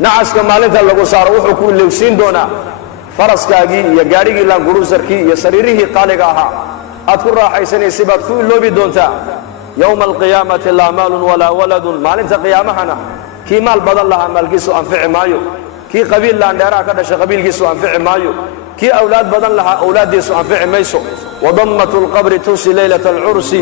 nacaska maalinta lagu saaro wuxuu ku ilowsiin doonaa faraskaagii iyo gaadhigii laanguruusarkii iyo sariirihii qaaliga ahaa aad ku raaxaysanaysay baad ku iloobi doontaa yowma alqiyaamati laa maalun walaa waladun maalinta qiyaamahana kii maal badan lahaa maalkiisu anfici maayo kii qabiil laandheeraha ka dhashay qabiilkiisu anfici maayo kii awlaad badan lahaa awlaaddiisu anfici mayso wadammatu lqabri tunsi leylata alcursi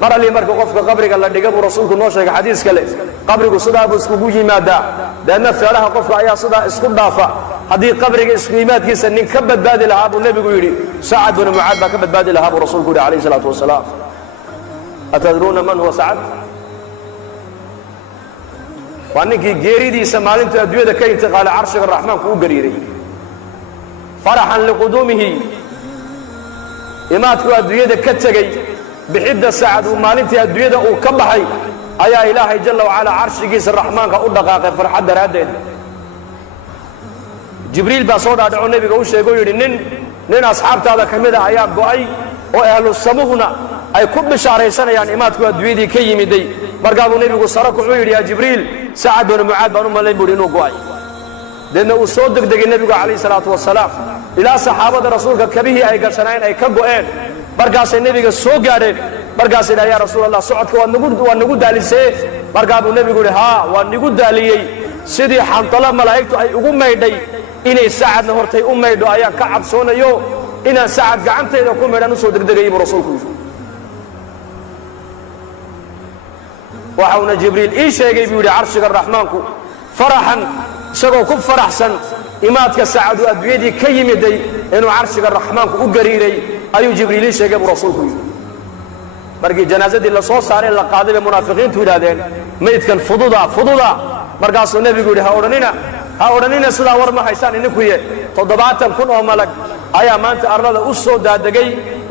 mar allii marka qofka qabriga la dhiga buu rasuulku noo sheegay xadiis kale qabrigu sidaa buu iskugu yimaadaa deedna feelaha qofka ayaa sidaa isku dhaafa haddii qabriga isku yimaadkiisa nin ka badbaadi lahaa buu nebigu yidhi sacad binu mucaad baa ka badbaadi lahaa buu rasuulku yidhi calayhi salaatu wasalaam atadruuna man huwa sacad waa ninkii geeridiisa maalintuu adduunyada ka intiqaalay carshiga raxmaanku u gariiray faraxan liquduumihi imaadku adduunyada ka tegey bixidda sacad uu maalintii adduunyada uu ka baxay ayaa ilaahay jalla wacalaa carshigiisa raxmaanka u dhaqaaqay farxad daraaddeed jibriil baa soo dhaadhaco nebiga u sheegay oo yidhi nin asxaabtaada ka mid a ayaa go'ay oo ahlu samuhna ay ku bishaaraysanayaan imaadku adduunyadii ka yimiday markaa buu nebigu sara kuxuu yidhi yaa jibriil sacad binu mucaad baan u malayn buu yidhi inuu go'ay deedna uu soo degdegay nebigu calayhi salaatu wasalaam ilaa saxaabada rasuulka kabihii ay gashanayn ay ka go'een markaasay nebiga soo gaadheen markaasay dhaha yaa rasuul allah socodka waa nagu daalisee markaa buu nebigu yidhi haa waa nigu daaliyey sidii xantalo malaa'igtu ay ugu maydhay inay sacadna hortay u maydho ayaan ka cabsoonayo inaan sacad gacantayda ku maydhaan u soo degdegayay buu rasuulku yidhi waxauna jibriil ii sheegay buu yidhi carshiga raxmaanku faraxan isagoo ku faraxsan imaadka sacadu adduunyadii ka yimiday inuu carshiga raxmaanku u gariiray ayuu jibriil ii sheegay buu rasuulku yidhi markii janaasadii la soo saaray la qaaday bay munaafiqiintu yidhaahdeen maydkan fududa markaasuu nebigu yidhi ha odhanina sidaa war ma haysaan idinkuye 70,000 oo malag ayaa maanta arlada u soo daadegay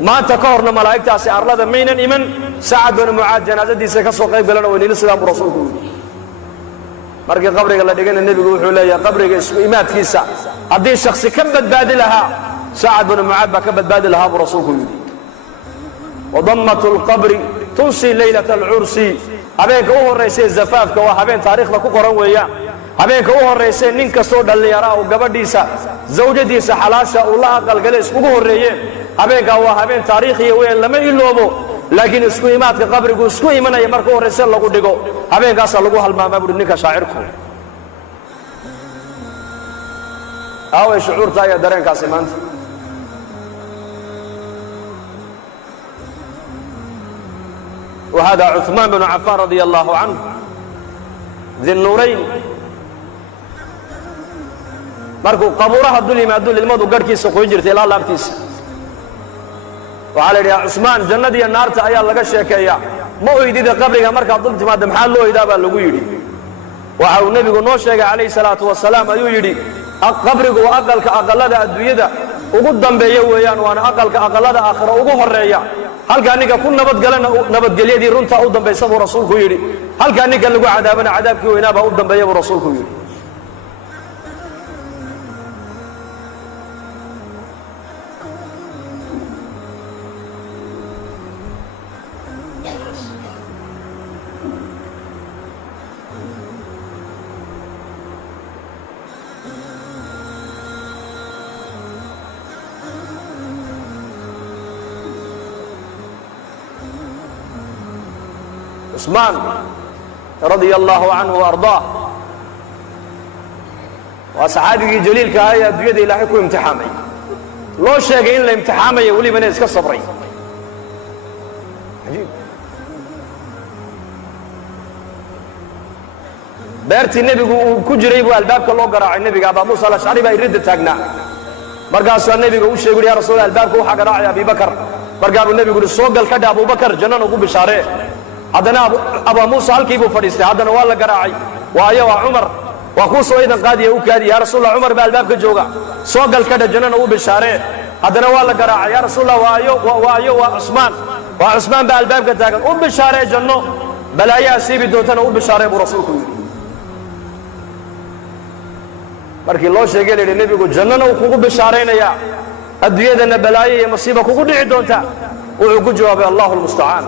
maanta ka horna malaa'igtaasi arlada maynan iman sacad binu mucaad janaasadiisa ka soo qayb galana weynina sidaa buu rasuulku yidhi markii qabriga la dhigana nebigu wuxuu leeyahay qabriga isku imaadkiisa haddii shaksi ka badbaadi lahaa sacad binu mucaad baa ka badbaadi lahaa buu rasuulku yidhi wadammatu lqabri tunsi leylata alcursi habeenka u horraysay zafaafka waa habeen taariikhda ku qoran weeyaan habeenka u horraysay nin kastoo dhallinyaraa uu gabadhiisa zawjadiisa xalaasha uu la aqalgalay iskugu horreeyeen habeenkaa waa habeen taariikhiya weeyaan lama iloobo laakiin isku imaadka qabrigu isku imanaya marka u horrayse lagu dhigo habeenkaasaa lagu halmaamaa buuhi ninka shaacirku aaway shucuurta ayaa dareenkaasi maanta وهذا عثمان بن عفان رضي الله عنه ذي النورين markuu qabuuraha dul yimaado ilmadu garhkiisa qoyn jirtay ilaa laabtiisa waxaa la yidhi yaa cusmaan jannada iyo naarta ayaa laga sheekeeyaa ma oydida qabriga markaad dul timaadda maxaa loo oydaa baa lagu yidhi waxa uu nebigu noo sheegay calayhi salaatu wasalaam ayuu yidhi qabrigu waa aqalka aqallada adduunyada ugu dambeeya weeyaan waana aqalka aqallada aakhira ugu horreeya halkaa ninka ku nabadgalana nabadgelyadii runtaa u dambaysa buu rasuulku yidhi halkaa ninka lagu cadaabana cadaabkii weynaa baa u dambeeya buu rasuulku yidhi عثمان رضي الله عنه وأرضاه وصحابي جليل كهاية بيد إلهي كو امتحامي لو شيء إن الامتحامي ولي من يسكت صبري عجيب beertii nebigu uu ku jiray buu albaabka loo garaacay nebiga Abu Musa al-Ash'ari baa irid taagnaa markaasuu nebigu u sheegay yaa rasuul albaabka waxa garaacay Abi Bakar markaasuu nebigu soo gal ka dhaab Abu Bakar jannada ugu bishaaree haddana Abu Musa halkii buu fadhiistay haddana waa la garaacay waayo waa Umar waa ku soo idan qaadiye u kaadi yaa rasuul Umar baa albaabka jooga soo gal ka dhaab jannada ugu bishaaree haddana waa la garaacay yaa rasuul waayo waa Usmaan baa albaabka taagan u bishaaree janno balaayaa siibi doontana u bishaaree buu rasuulku yiri markii loo sheegay leeyahay nabigu jannana uu kugu bishaaraynaya adduunyadana balaayo iyo masiibo kugu dhici doonta wuxuu ku jawaabay Allahu musta'an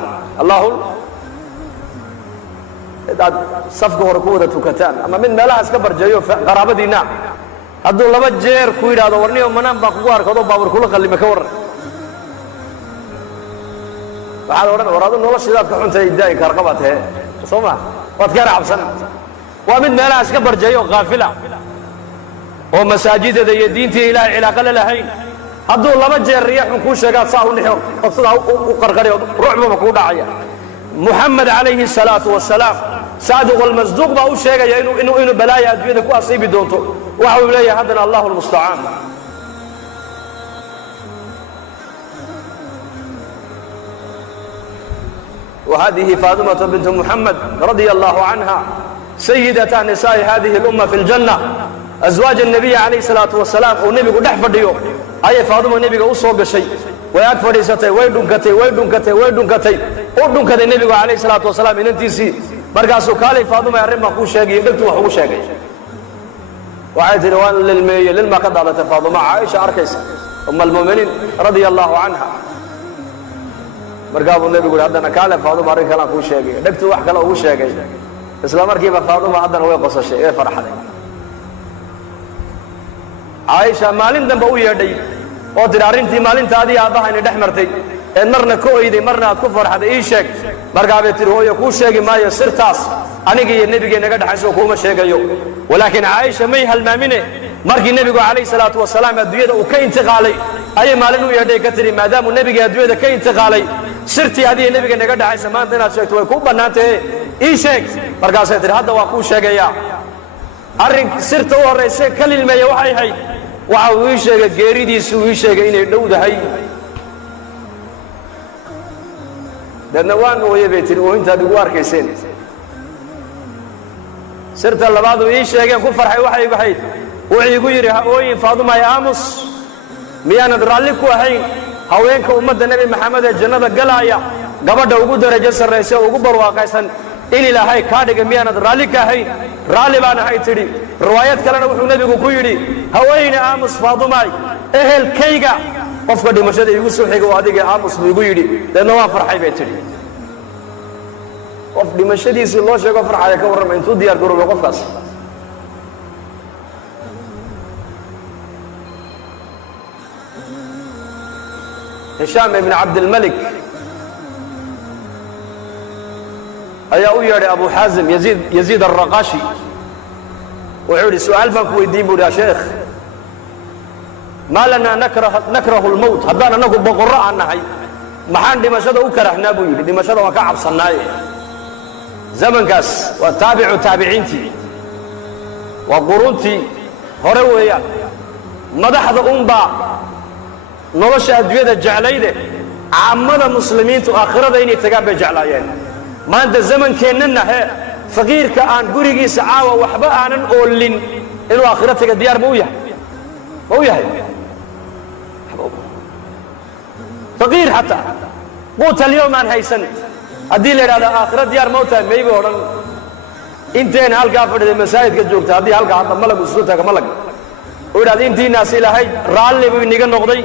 dad safka hore ku wada tukataan ama mid meelaha iska barjeeyo qaraabadiina hadduu laba jeer ku yidhaahdo warniyo manaan baa kugu arkado baabur kula qallima ka waran waxaad odhan war adu noloshidaad ka xuntay daa'i karqabaad hee soo ma waad ka raacabsan waa mid meelaha iska barjeeyo qaafila oo masaajidada iyo diintii ilaahay cilaaqa la lahayn hadduu laba jeer riixun kuu sheegaad saa u nixo oo sidaa u qarqariyo ruuxbaba kuu dhacaya محمد عليه الصلاة والسلام صادق والمصدوق بقى شيء إنه بلايا أدوية كو أصيب دونته وهو بلايا هذا الله المستعان وهذه فاطمة بنت محمد رضي الله عنها سيدة نساء هذه الأمة في الجنة أزواج النبي عليه الصلاة والسلام والنبي قد احفر ديو أي فاطمة النبي أصوب شيء ويكفر يستي ويدنكتي ويدنكتي ويدنكتي ودنكتي النبي عليه الصلاة والسلام إن انتيسي مركاسو كالي فاطمة يرمى كو شاقي يدكتو وحو شاقي وعيد روان للما قد عضت فاطمة عائشة أركيس أم المؤمنين رضي الله عنها مركابو النبي يقول هذا كالي فاطمة ريك الله كو شاقي يدكتو وحكا له كو شاقي إسلام مركيبة فاطمة هذا هو يقص الشيء إيه فرح عليه عائشة مالين دنبا يدي oo diraarintii maalintaadii aabaha in dhaxmartay ee marna ku ooyday marna aad ku farxaday ii sheeg markaa bay tiri hooyo ku sheegi maayo sirtaas aniga iyo nabiga naga dhaxayso kuma sheegayo walaakin Aisha may halmaamine markii nabigu kaleey salaatu wasalaam adduunyada uu ka intiqaalay ay maalin uu yeedhay ka tiri maadaama nabiga adduunyada ka intiqaalay sirtii adii nabiga naga dhaxayso maanta inaad sheegto way ku banaantay ii sheeg markaas ay tiri hadda waa ku sheegaya arrin sirta u horeysay kaliilmeeyo waxay ahayd waxa uu sheegay geeridiisu uu sheegay inay dhowdahay dadna waan ooyay beetir oo inta adigu arkayseen sirta labaad uu sheegay ku farxay waxay ahayd wuxuu igu yiri ha ooyin Faaduma ya Amus miyaan raalli ku ahayn haweenka ummadda nabi maxamed ee jannada galaya gabadha ugu darajo sareysa ugu barwaaqaysan in ilaahay ka dhigay miyaan raalli ka ahayn raalli baan ahay tiri riwaayad kalena wuxuu nabigu ku yiri haweeney Amus Faaduma ehelkayga qofka dhimashada igu soo xigay oo adiga Amus igu yiri dadna waa farxay bay tiri qof dhimashadiisa loo sheego farxaya ka warramay intuu diyaar garoobo qofkaas هشام بن عبد الملك أيا ويا أبو حازم يزيد الرقاشي وعودي سؤال بك ويديبوا يا شيخ ما لنا نكره الموت هذانا نقول بقراء عنا هاي محان دمشق وكرهنا بوي دمشق وكعب صناعي زمن كاس وتابع تابعينتي وقرونتي هرويا مدحض أمبا nolosha adduunyada jaclayde caamada muslimiintu aakhirada inay tagaan bay jeclaayeen maanta zamankeenna faqiirka aan gurigiisa caawa waxba aanan oolin inuu aakhirada taga diyaar ma u yahay faqiir hatta quuta اليوم aan haysan hadii la yiraahdo aakhirada diyaar ma u tahay maybe oran inteen halka fadhiday masaajidka joogta hadii halka hadda malag soo taga malag oo yiraahdo intiinaas ilaahay raalli buu inaga noqday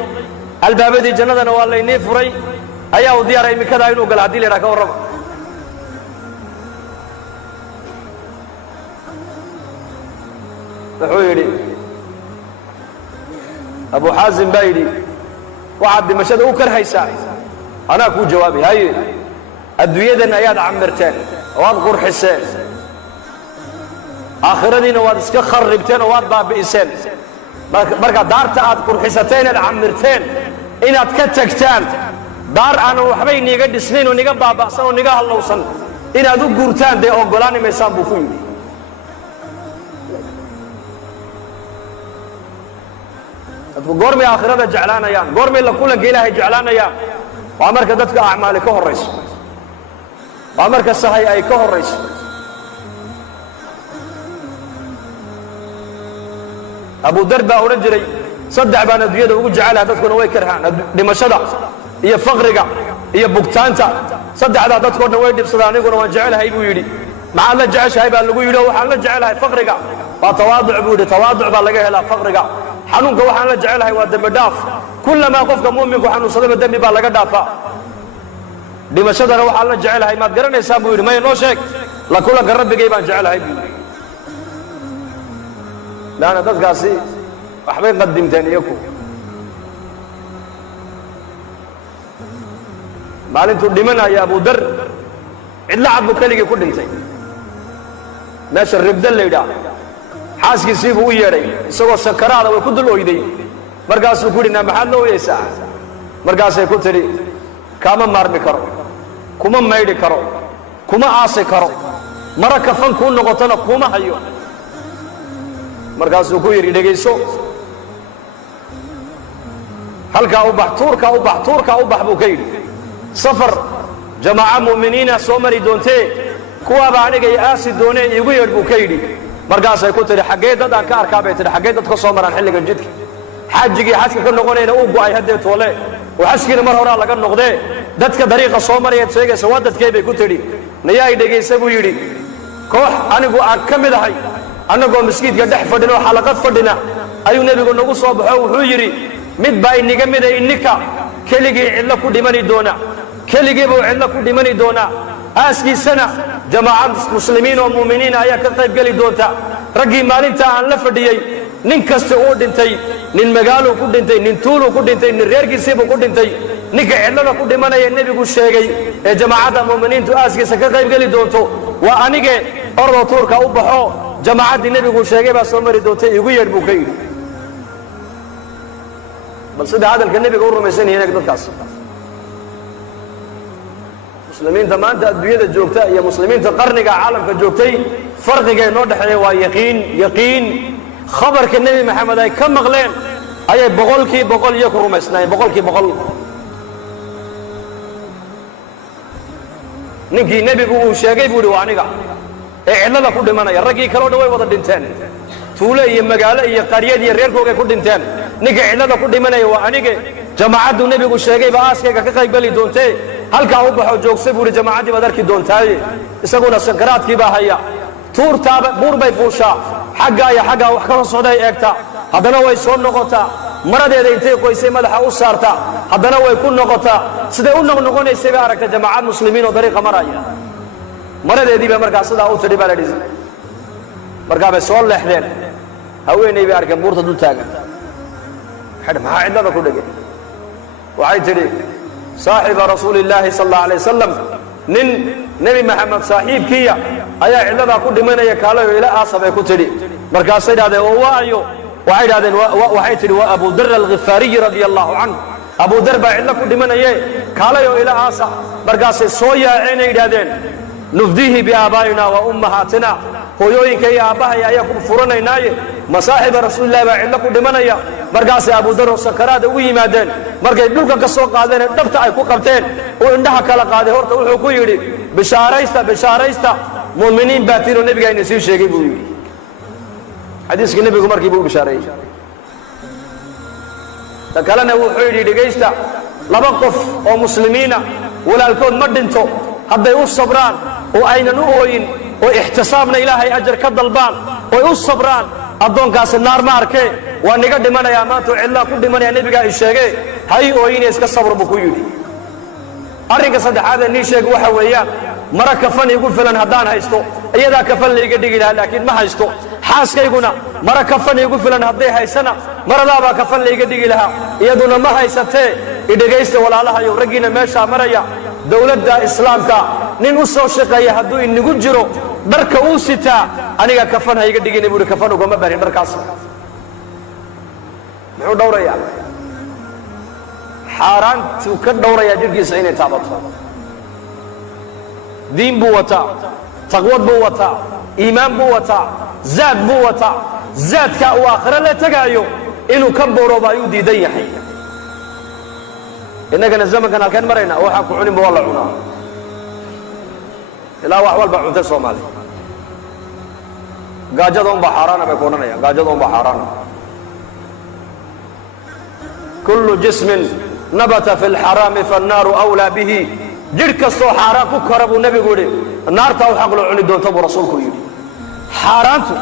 albaabadii jannadana waa la inii furay ayaa u diyaaray imikada inuu gal hadii la ka warramo wuxuu yiri Abu Hazim baydi waxa dimashada u karhaysaa ana ku jawaabi hay adduunyadan ayaad camirteen waad qurxiseen aakhiradiina waad iska kharibteen oo waad baabi'iseen marka daarta aad qurxisateen aad camirteen inaad ka tagtaan daar aan waxba iniga dhisnayn oo niga baaba'san oo niga halowsan inaad u guurtaan de ogolaanimaysaan buu ku yiri dadku goormay aakhirada jeclaanayaan goormay la kulanka ilaahay jeclaanayaan waa marka dadka acmaali ka horeyso waa marka sahay ay ka horeyso أبو دربة ورجلي صدق بان الدنيا وجود جعلها تذكر نوي كرهان دمشقة هي فقرقة هي بوكتانتا صدق على تذكر نوي بصداني يقولون جعلها يبويلي مع الله جعش هاي بالويلي وحنا جعلها فقرقة وتواضع بود تواضع بالجاه لا فقرقة حنونك وحنا جعلها ودم داف كلما قفك مؤمن وحنا صدق الدم بالجاه دافا دمشقة وحنا جعلها ما تقرن يسابويلي ما ينوشك la kulanka rabbigay baan jecelahay buu laana dadkaasi waxbay qadimteen iyagu maalintuu dhimanaya Abu Dar cidla cad buu keligii ku dhintay meesha ribda leeyda xaaskiisii buu u yeedhay isagoo sakaraada way ku dul ooyday markaasuu ku dhina maxaad loo yeesaa markaasay ku tiri kama maarmi karo kuma maydhi karo kuma aasi karo mara kafan ku noqotana kuma hayo markaasuu ku yiri dhageyso halka u bax tuurka u bax buu ka yiri safar jamaaca muuminiina soo mari doontee kuwa baa aniga aasi doonay igu yeedh buu ka yiri markaasay ku tiri xageed dad aan ka arkaa bay tiri xageed dad ka soo maraan xilliga jidka xajigi xajka ka noqonayna uu go'ay hadee toole وحشكين مر هورا لغا نقدee dadka dariiqa soo marayay sheegaysa waa dadkay bay ku tiri niyay dhageysa buu yiri koox anigu aan kamid ahay anagoo masjidka dhex fadhino xalaqad fadhina ayuu nabigu nagu soo baxo wuxuu yiri mid baa iniga mid ay inika keligii cilla ku dhimani doona keligii buu cilla ku dhimani doona aaskiisana jamaaca muslimiin oo muuminiin ayaa ka qayb gali doonta ragii maalinta aan la fadhiyay nin kasta oo dhintay nin magaalo ku dhintay nin tuulo ku dhintay nin reerkiisiiba ku dhintay ninka cillada ku dhimanaya nabigu sheegay ee jamaacada muuminiintu aaskiisa ka qayb gali doonto waa anige ordo tuurka u baxo jamaacadii nabigu sheegay baa soo mari doonta igu yeedh buu ka yiri bal sida hadalka nabiga u rumaysan yahay dadkaas muslimiinta maanta adduunyada joogta iyo muslimiinta qarniga caalamka joogtay farqiga noo dhaxeeya waa yaqiin خبرك النبي محمد أي كم مغلين أي بقول يكرم إسناي بقول نجي نبي بقول شاقي بقول وعنيقا إعلان لك كل منا يرقي كلو دوي وضع دنتين تولا يمجال يقرية يرير كوجا كل دنتين نجي إعلان لك كل منا وعنيقا جماعة النبي بقول شاقي بأسكي كقاي بلي دونتي هل كأوب حجوك سبوري جماعة بدرك دونتاي يسقون السكرات كي بهايا تور تابع بور بيفوشا حقا يا حقا وحكا صداي ايغتا hadana way soo noqotaa maradeeda intay qoysay madaxa u saarta hadana way ku noqotaa sidee u noqonaysay ba aragta jamaacad muslimiin oo dariiqa maraya maradeedii ba markaa sida u tiri baa la dhigay markaa bay soo leexdeen haweenay bay arkeen buurta dul taagan xad ma cidada ku dhigay waxay tiri saaxiba rasuulillaahi sallallahu alayhi wasallam nin nabi maxamed saaxiibkiya ayaa cidada ku dhimanaya kaalayo ila aasabay ku tiri markaasay dhaadeen oo waayo waxay dhaadeen waxay tiri waa Abu Dar al-Ghifari radiyallahu anhu Abu Dar baa cidla ku dhimanaya kaalayo ila aasa markaasay soo yaaceen ay dhaadeen nufdihi bi abaayina wa ummahatina hooyooyinka iyo aabahay ayaa ku furanaynaaye masaaxiba rasuulullaahi baa cidla ku dhimanaya markaasay Abu Dar oo sakaraad ugu yimaadeen markay dhulka ka soo qaadeen dhabta ay ku qabteen oo indhaha kala qaaday horta wuxuu ku yiri bishaaraysta muuminiin baatino nabiga inuu sii sheegay buu yiri xadiiska nabigu markii buu bishaaray takalana wuxuu yiri dhageysta laba qof oo muslimiina walaalkood ma dhinto hadday u sabraan oo aynan u ooyin oo ihtisaabna ilaahay ajar ka dalbaan oo u sabraan adoonkaas naar ma arkay waa niga dhimanaya maanta cilla ku dhimanaya nabiga ay sheegay hay ooyin iska sabr buu ku yiri arrinka saddexaad ee sheeg waxa weeyaan mara kafan igu filan hadaan haysto iyada kafan leeyga dhigi lahaa laakiin ma haysto xaaskayguna mara kafan igu filan haday haysana maradaaba kafan leeyga dhigi lahaa iyaduna ma haysatee idageysta walaalaha iyo ragiina meesha maraya dawladda islaamka nin u soo shaqeeya haduu inagu jiro dharka uu sitaa aniga kafan hayga dhigin buu kafan uga ma barin dharkaas muxuu dhowraya xaaraantu ka dhowraya jirkiisa inay taabato diin buu wataa taqwad buu wataa iimaan buu wataa zaad buu wataa zaadka uu aakhira la tagaayo inuu ka boorooba ayuu diidan yahay innagana zamankan halkan marayna waxa ku cunin wala cunaa ilaa wax walba cunta Soomaali gaajada un baxarana bay koonanayaan gaajada un baxarana kullu jismin nabata fil haram fan-nar awla bihi jirka soo xaraan ku karabu nabigu yiri naarta uu xaq loo cuni doonto buu rasuulku yiri xaraantu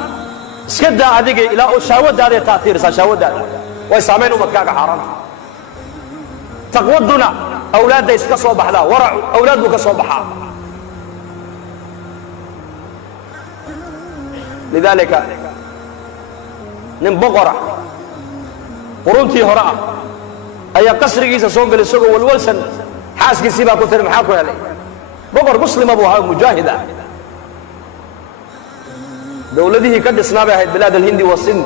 iska daa adiga ilaa oo shaawadaada taatiirsa shaawadaada way saameyn umadkaaga xaraanta taqwaduna awlaada iska soo baxda warac awlaadu ka soo baxaa lidaalika nin boqora quruntii hore ah ayaa qasrigiisa soo galay isagoo walwalsan xaaskiisii baa ku tiri maxaa ku helay boqor muslima buu ahaa mujaahid ah dowladihii ka dhisnaa bay ahayd bilaad alhindi wasind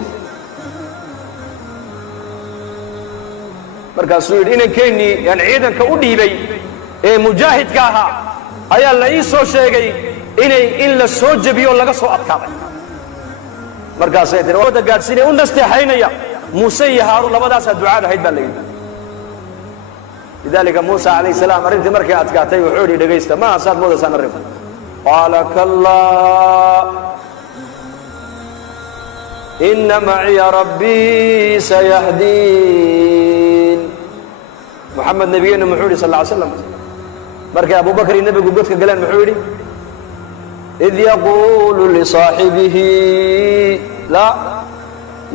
markaasuu yidhi inankeenii yaan ciidanka u dhiibay ee mujaahidka ahaa ayaa la ii soo sheegay in la soo jebiyo laga soo adkaaday markaasay tiri wada gaadhsiinaya u nasteexaynaya muuse iyo haaruun labadaasaa ducaad ahayd baa la yidhi lidaalika muusa calayhi salaam arrintii markay adkaatay wuxuu yidhi dhegaysta ma asaad moodaysaan arrinku qaala kallaa inna maciya rabbii sayahdiin محمد نبينا محمد صلى الله عليه وسلم مركي أبو بكر النبي قلت قلان محمد إذ يقول لصاحبه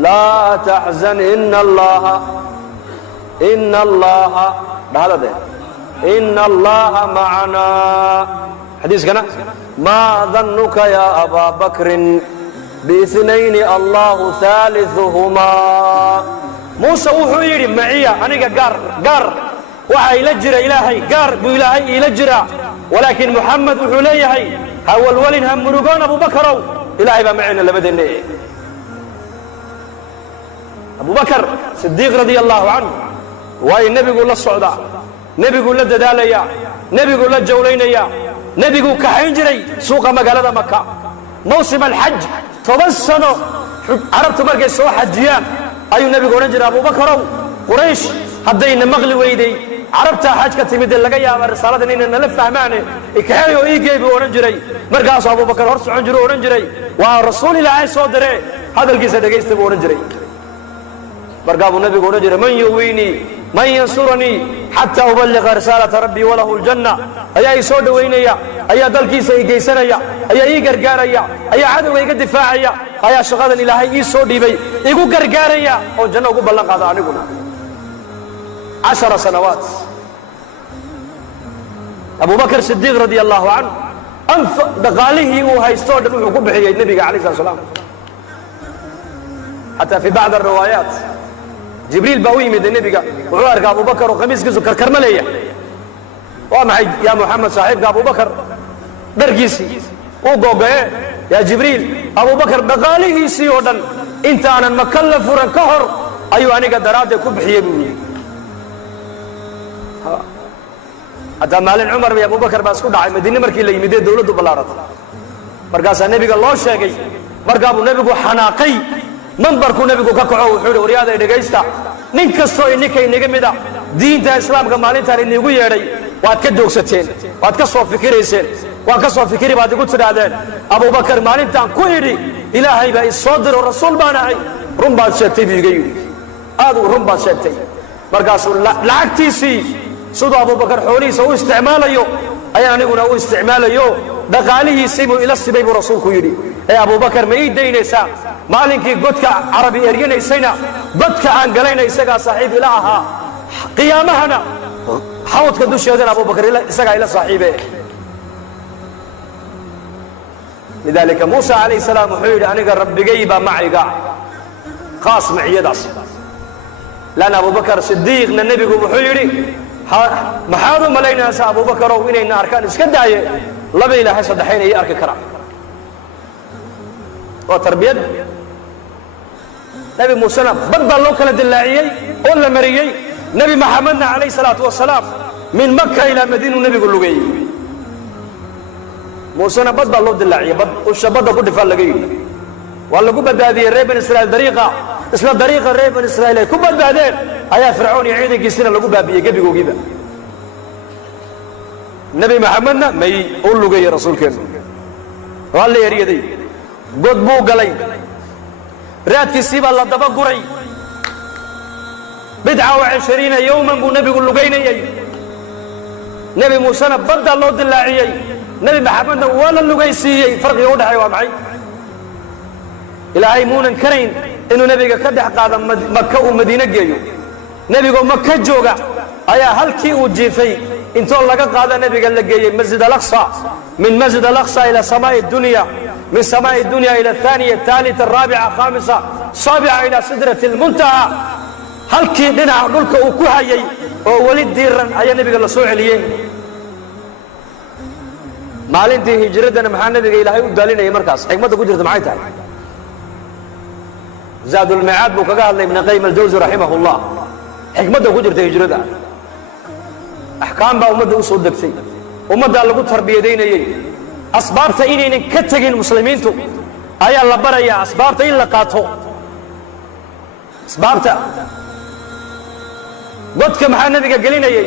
لا تحزن إن الله بهذا ده إن الله معنا حديث كنا ما ظنك يا أبا بكر باثنين الله ثالثهما موسى وحيري معي أنا قار وحي لجرى إلهي قار بإلهي إلجرى ولكن محمد وحليه هو الولين هم مرقون أبو بكر إلهي بمعنا لبدن أبو بكر صديق رضي الله عنه وهي النبي يقول له الصعداء نبي يقول له دداليا نبي يقول له الجولينيا نبي يقول كحينجري سوق مقالة مكة موسم الحج توسنوا عربت مركز سوى حجيان أي النبي يقول نجري أبو بكر قريش هدينا مغلي ويدي عربتها حاج كتمد لقيا الرسالة إن نلف فهمانه إكحيو إيجيبي ورنجري مرقاس أبو بكر هرس عنجري ورنجري ورسول الله صدره هذا القصة دقيست ورنجري مرقاب النبي ورنجري من يويني من ينصرني حتى أبلغ رسالة ربي وله الجنة أيا يسود وينيا أيا دلكيس يجيسنيا أيا يقرقاريا أيا عدو يقدفاعيا أيا شغال الإلهي يسود بي يقول قرقاريا أو جنة يقول بلغ هذا عنقنا 10 سنوات أبو بكر الصديق رضي الله عنه أنفق دقاله وهيستود وحكم بحي النبي عليه الصلاة والسلام حتى في بعض الروايات جبريل باوي من النبي وعارك أبو بكر وقميص كيسو كرملية ومعي يا محمد صاحبك أبو بكر درقيسي وقوقه يا جبريل أبو بكر دقاله سيودا انت أنا مكلف ورنكهر أيوة أنا قدراتي كب بحي حتى مالين عمر يا أبو بكر باسكو دعي مدينة مركي اللي يمدي دولة بلارت مرقاسا النبي قال الله شاقي مرقابو النبي حناقي منبركو النبي كاكعو وحولي ورياضة يدقيستا ننكسو إنكي نقمدا دين تا إسلام كمالين تاري نيقو ياري واتكدوك ستين واتكسو فكري سين واتكسو فكري بعد قلت سدادين أبو بكر مالين تان كويري إلهي بأي صدر والرسول بانعي رمبات شاتي بيقيري هذا رمبات شاتي مرقاسو لعكتيسي سودو أبو بكر حوليس هو استعماله أي أنا أقول هو استعماله دقاله يسيبه إلى السبيب رسولك يري أي أبو بكر ما يدين يسا مالك قدك عربي أرينا يسينا قدك أنقلينا يسقى صاحب إلهها قيامهنا حوض كدوش يدين أبو بكر يسقى إلى صاحبه لذلك موسى عليه السلام حيد أنا رب جيبا معي قاع خاص معي داس لأن أبو بكر صديق النبي يقول حيري محاضر ملينا سا أبو بكر وإننا أركان إسكنداية لبي إلى حسد حين يأرك كرام وتربية نبي موسى بدل الله كلا دلاعي ولا مريي نبي محمد عليه الصلاة والسلام من مكة إلى مدينة النبي يقول له جاي موسى بدل الله دلاعي والشباب كل فعل جاي والله كبد هذه الريب بن إسرائيل طريقة إسلام طريقة الريب بن إسرائيل كبد بعدين أيا فرعون يعيدك يصير له كبد بيجيبه وجيبه النبي محمدنا ما يقول له جاي رسول كذا قال لي يريدي قد بو قلي رات كسيب الله دبا قري 29 يوما بو نبي يقول له جاي نبي موسى بدل الله دلاعي نبي محمدنا ولا له جاي سي فرق يوضح يا معي إلهي مونا كرين إنه نبيك كدح قادم مكة ومدينة جيو نبيك مكة جوجا أيا هل كي وجيفي إنتو الله قاد نبيك اللي جاي مسجد الأقصى من مسجد الأقصى إلى سماء الدنيا من سماء الدنيا إلى الثانية الثالثة الرابعة الخامسة السابعة إلى سدرة المنتهى هل كي لنا نلك وكهي وولد ديرا أي نبي الله سوء عليه maalintii hijradana maxaa nabiga ilaahay u daalinayay markaas xigmada ku jirta maxay tahay zaadul maad buu kaga hadlay ibn qayyim al-jawzi rahimahullah xigmada ku jirta hijrada ahkaam ba ummadda u soo degtay ummadda lagu tarbiyadeynayay asbaabta inaynan ka tagin muslimiintu ayaa la barayaa asbaabta in la qaato asbaabta dadka maxaa nabiga gelinayay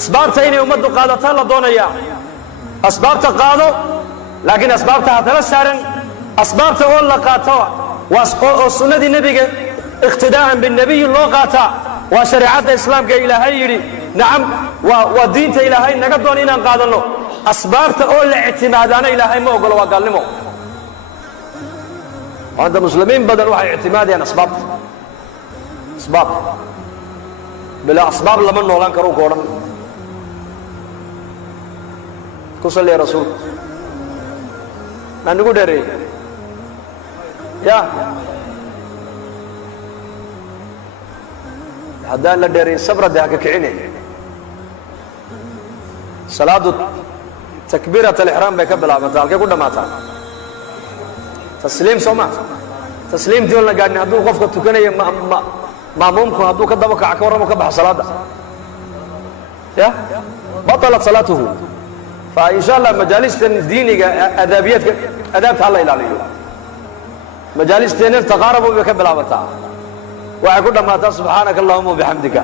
asbaabta inay ummaddu qaadataan la doonayaa asbaabta qaado laakiin asbaabta hadala saaran asbaabta oo la qaato waa sunnadii nabiga iqtidaa'an binnabiy loo qaataa waa shariicada islaamka ilaahay yidhi nacam waa diinta ilaahay naga doon inaan qaadano asbaabta oo la ictimaadaana ilaahay ma ogolo waa gaalnimo wanda muslimiin badan waxay ictimaadayaan asbaabta asbaab bila asbaab lama noolaan karo ku odhan كصلي رسول ما نقول دري يا هذا لا دري صبر ده كعينه صلاة تكبيرة الإحرام بكبل عمتها كل ما تعال تسليم سما تسليم دي ولا قاعد نهدو قفك تكني ما ممكن هدو كذا بكع كورة مكبح صلاة يا بطلت صلاته فإن شاء الله مجالس دينية أدبيات أدبت الله إلى عليه مجالس تنين تقاربوا بكبل عمتها وأقول لما سبحانك اللهم وبحمدك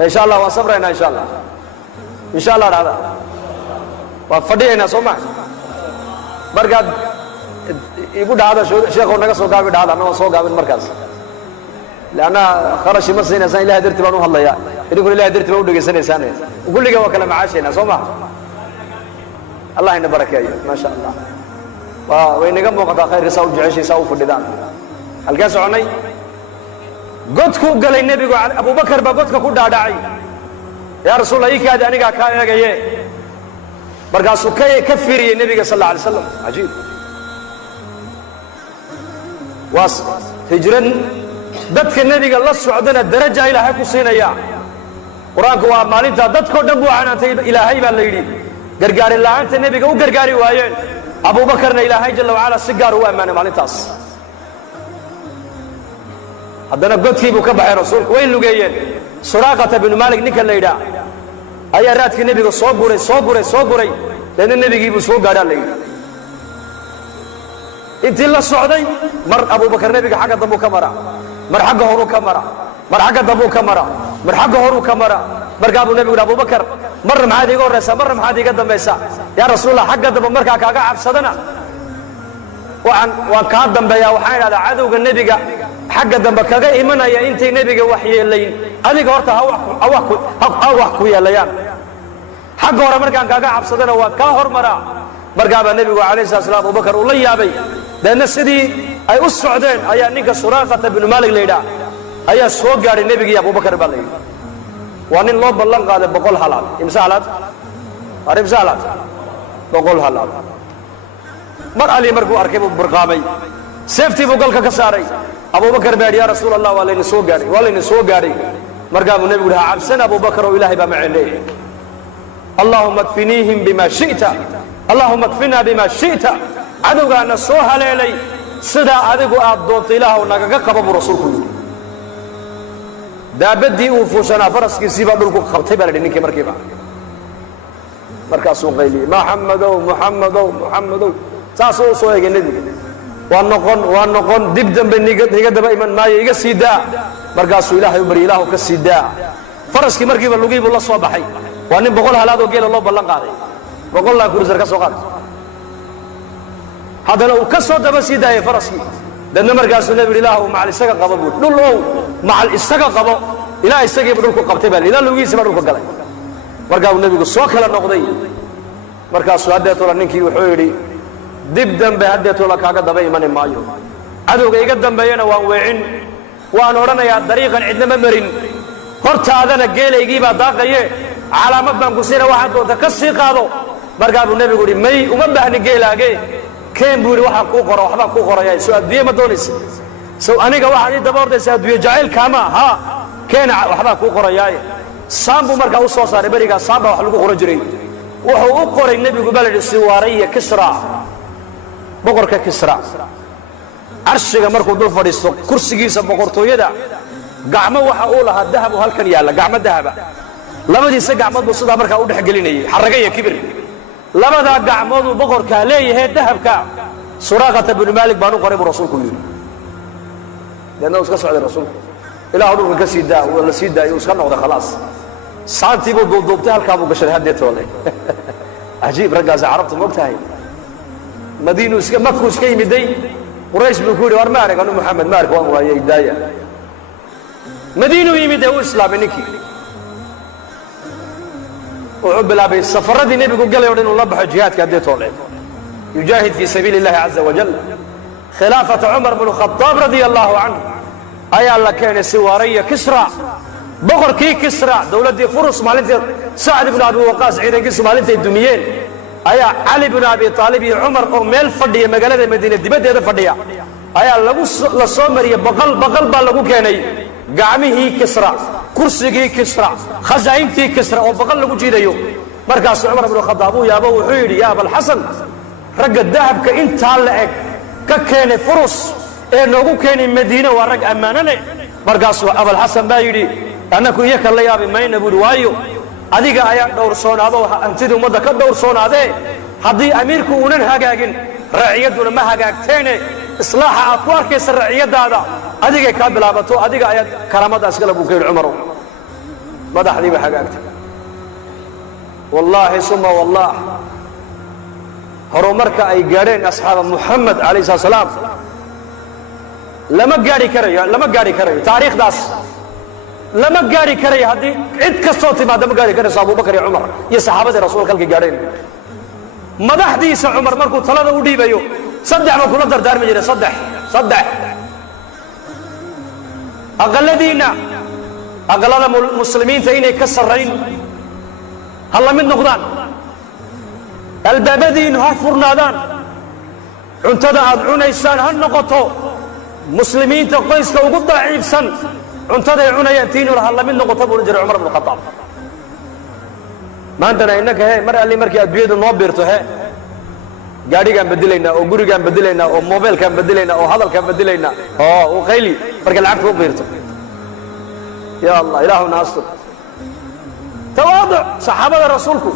إن شاء الله وصبرنا إن شاء الله إن شاء الله هذا وفدينا سمع مركز يقول هذا شيخ ونقص سوقا بيد هذا أنا سوقا بالمركز لأن خرج مسنا سنة لا درت بنو الله يا يقول لا درت بنو دقي سنة وقول لي وكلام معاشنا سمع الله إنه بركة ما شاء الله وين نجمع وقت خير يسوي جعش يسوي في الدان الجالس عني قدك قال النبي أبو بكر بقدك كود داعي يا رسول الله يكاد أنا كان جاي برجع سكاي كفر النبي صلى الله عليه وسلم عجيب واس هجرا دتك النبي قال الله سعدنا الدرجة إلى هاي كوسينا يا قرآن كوا مالين تدتك دبوا عنا إلى هاي بالليل قرقاري الله أنت النبي قو قرقاري وايين أبو بكر إلى هاي جل وعلا سجار هو أمانة مالين تاس هذا نقول كيف وكبح رسول وين لو جايين سراقة بن مالك نكل ليدا أي رات النبي قو صبري لأن النبي يجيب سوق قال لي أنت الله السعودي مر أبو بكر النبي حق ضبو كاميرا مر حق هرو كاميرا مر حق ضبو كاميرا مر حق هرو كاميرا مر قابو النبي قول أبو بكر مر معادي يقول رسا مر معادي قدم بيسا يا رسول الله حق ضبو مركا كاقا عبصدنا وان كادم بيا وحين على عدو النبي حق ضبو كاقا إيمانا يا انتي نبي وحي الليل أذيك هورتا هواكو يا ليان حق هورا مركا كاقا عبصدنا وكاهر مرا مرقاب النبي عليه الصلاة والسلام أبو بكر والله يا بي لأن السدي أي السعودين أي نيك سراقة بن مالك ليدا أي سوق قال النبي يا أبو بكر بالله وأن الله بلغ هذا بقول حلال إمسالات عارف إمسالات بقول حلال مر علي مركو أركب برقامي سيفتي بقول كساري أبو بكر بعد يا رسول الله ولا سوق قاري مرقاب النبي يقول عبسنا أبو بكر وإلهي بمعنى اللهم اكفنيهم بما شئت اللهم اكفنا بما شئت عدوغا نسوها ليلي سدا عدوغو أدونت إله ونقاق قبب رسولك دا بدي وفوشنا فرسك سيبا دولكو خبطيبا لدينك مركبا مركاسو قيلي محمدو تاسو سوهيك النبي وانقون دب دنب نيقا دبا إيمان ماي إيقا سيدا مركاسو إله يبري إله كسيدا فرسك مركبا لقيب الله صوابحي وانين بقول هلادو قيل الله بلان قاري بقول الله كورزر كسو قاد هذا لو كسو دبا سيدا فرسكي لأن مركاسو نبي الله مع الإساقة قببود نولو مع الإساقة قبو إله إساقة بدولكو قبتبال إله لوغيسي بدولكو قلي مركاسو النبي سوكلا نقضي مركاسو هديتو لننكي وحويري دب دنبه هديتو لكاقا دبا إيمان مايو عدوك إيقا دنبينا وانوعين وانورانا يا طريقا عندنا ممرين هرتا هذانا قيلة يجيبها داقية على مبان قسيرة واحد وتكسي قادو markaa buu nebigu yidhi may uma baahni geelaage keen buu yidhi waxaan kuu qoro waxbaan kuu qorayaa soo adduunye ma doonaysa sow aniga waxaad ii daba ordaysa adduunye jacaylkaama haa keena waxbaan kuu qorayaaye saan buu markaa u soo saaray berigaa saan baa wax lagu qoran jiray wuxuu u qoray nebigu baa la yidhi siwaaraya kisra boqorka kisra carshiga markuu dul fadhiisto kursigiisa boqortooyada gacmo waxa uu lahaa dahab oo halkan yaalla gacmo dahaba labadiisa gacmood buu sidaa markaa u dhex gelinayay xarraga iyo kibir labadaa gacmood uu boqorkaa leeyahay dahabka suraaqata binu maalik baan u qoray buu rasuulku yidhi deedna uu iska socday rasuulku ilaahu dhulka ka sii daa waa la sii daayay uu iska noqday khalaas saantii buu duubduubtay halkaa buu gashaday haddeetoole cajiib raggaasi carabta ma og tahay madiinuu iska makuu iska yimiday quraysh buu ku yidhi war ma arag anu maxamed ma arag waan waaye idaaya madiinuu yimid ee u islaamay ninkii wuxuu bilaabay safaradii nebigu galay o dhan inuu la baxo jihaadka haddee toole yujaahid fii sabiili illahi caza wajal khilaafata cumar bnu khadaab radia allahu canhu ayaa la keenay siwaaraya kisra boqorkii kisra dowladdii furus maalintii sacd ibnu abi waqaas ciidankiisu maalintay dumiyeen ayaa cali bnu abi aalib iyo cumar oo meel fadhiya magaalada madiine dibaddeeda fadhiya ayaa la soo mariyey baqal baa lagu keenay gacmihii kisra kursigii kisra khasaa'intii kisra oo baqal lagu jiidayo markaasuu cumar bnu khadaab uu yaabo wuxuu yidhi yaa abalxasan ragga dahabka intaa la eg ka keenay furus ee noogu keenay madiine waa rag ammaano leh markaasuu abalxasan baa yidhi annaku iyo kan la yaabi mayna buuhi waayo adiga ayaa dhowrsoonaado hantidii ummadda ka dhowrsoonaadee haddii amiirku uunan hagaagin raciyadduna ma hagaagteene islaaxa aad ku arkaysa raciyaddaada adigay kaa bilaabato adiga ayaad karaamadaas kale buu ka yidhi cumarow madaxdiiba hagaagtay wallaahi suma wallaah horumarka ay gaadheen asxaaba muxamed calayhi salatu salaam lama gaadhi karayo taariikhdaas lama gaadhi karayo haddii cid kastoo timaada ma gaadhi karayso abubakar iyo cumar iyo saxaabadii rasuulka halkay gaadheen madaxdiisa cumar markuu talada u dhiibayo saddex buu kula dardaarmi jiray saddex aqallada muslimiinta inay ka sarrayn ha la mid noqdaan albaabadiinu ha furnaadaan cuntada aad cunaysaan ha noqoto muslimiinta qoyska ugu daciifsan cuntaday cunayaan tiinula ha la mid noqoto buu jiray cumar bnu khadaab maantana innaka mar alli markii adduunyadu noo biirto gaadhigaan bedelaynaa oo gurigaan bedelaynaa oo mobeelkaan bedelaynaa oo hadalkaan bedelaynaa oo qayli markay lacagta u biirto ya allah ilaahuna astur tawaaduc saxaabada rasuulku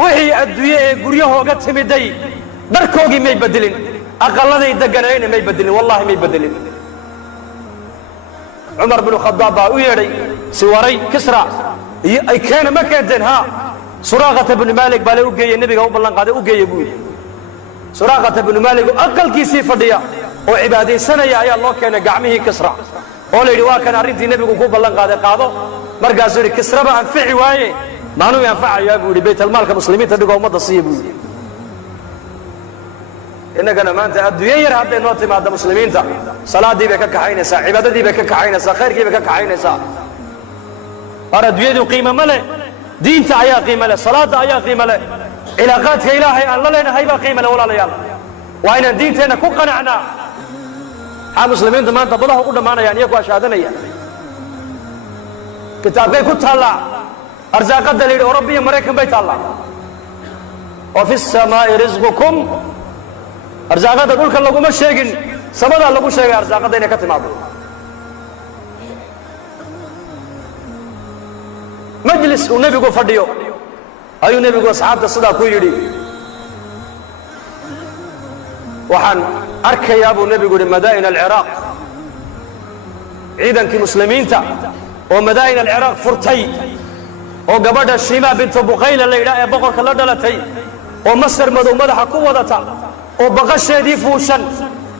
wixii adduunye ee guryahooga timiday dharkoogii may bedelin aqalladay deganayna may bedelin wallahi may bedelin cumar bnu khadaab baa u yeedhay siwaray kisra iyo ay keena ma keenteen suraaqata bnu maalik baa le u geeye nebiga u ballan qaaday u geeye buu yidhi suraaqata bnu maalik oo aqalkiisii fadhiya oo cibaadaysanaya ayaa loo keenay gacmihii kisra oo la yidhi waa kan arrintii nebigu ku ballan qaaday qaado markaasuu yidhi kisraba anfici waaye maanuu anfacayaa buu yidhi baytalmaalka muslimiinta dhigoo ummadda siiya buu yidhi innagana maanta adduunye yar hadday noo timaadda muslimiinta salaadii bay ka kaxaynaysaa cibaadadii bay ka kaxaynaysaa khayrkii bay ka kaxaynaysaa war adduunyadu qiimo ma leh diinta ayaa qiimo leh salaadda ayaa qiimo leh cilaaqaadka ilaahay aan la leenahay baa qiimo leh walaalayaal waa inaan diinteenna ku qanacnaa maxaa muslimiinta maanta badaha ugu dhammaanayaan iyagu ashaadanaya kitaabkay ku taallaa arsaaqadda la yidhi oroba iyo maraykan bay taallaa wa fi samaa'i risqukum arsaaqadda dhulka laguma sheegin samadaa lagu sheegay arsaaqadda inay ka timaado majlis uu nebigu fadhiyo ayuu nebigu asxaabta sidaa ku yidhi waxaan arkayaa buu nebigu yidhi madaa'in alciraaq ciidankii muslimiinta oo madaa'in alciraaq furtay oo gabadha shiima bintu buqayla la yidhaha ee boqorka la dhalatay oo masar madow madaxa ku wadata oo baqasheedii fuushan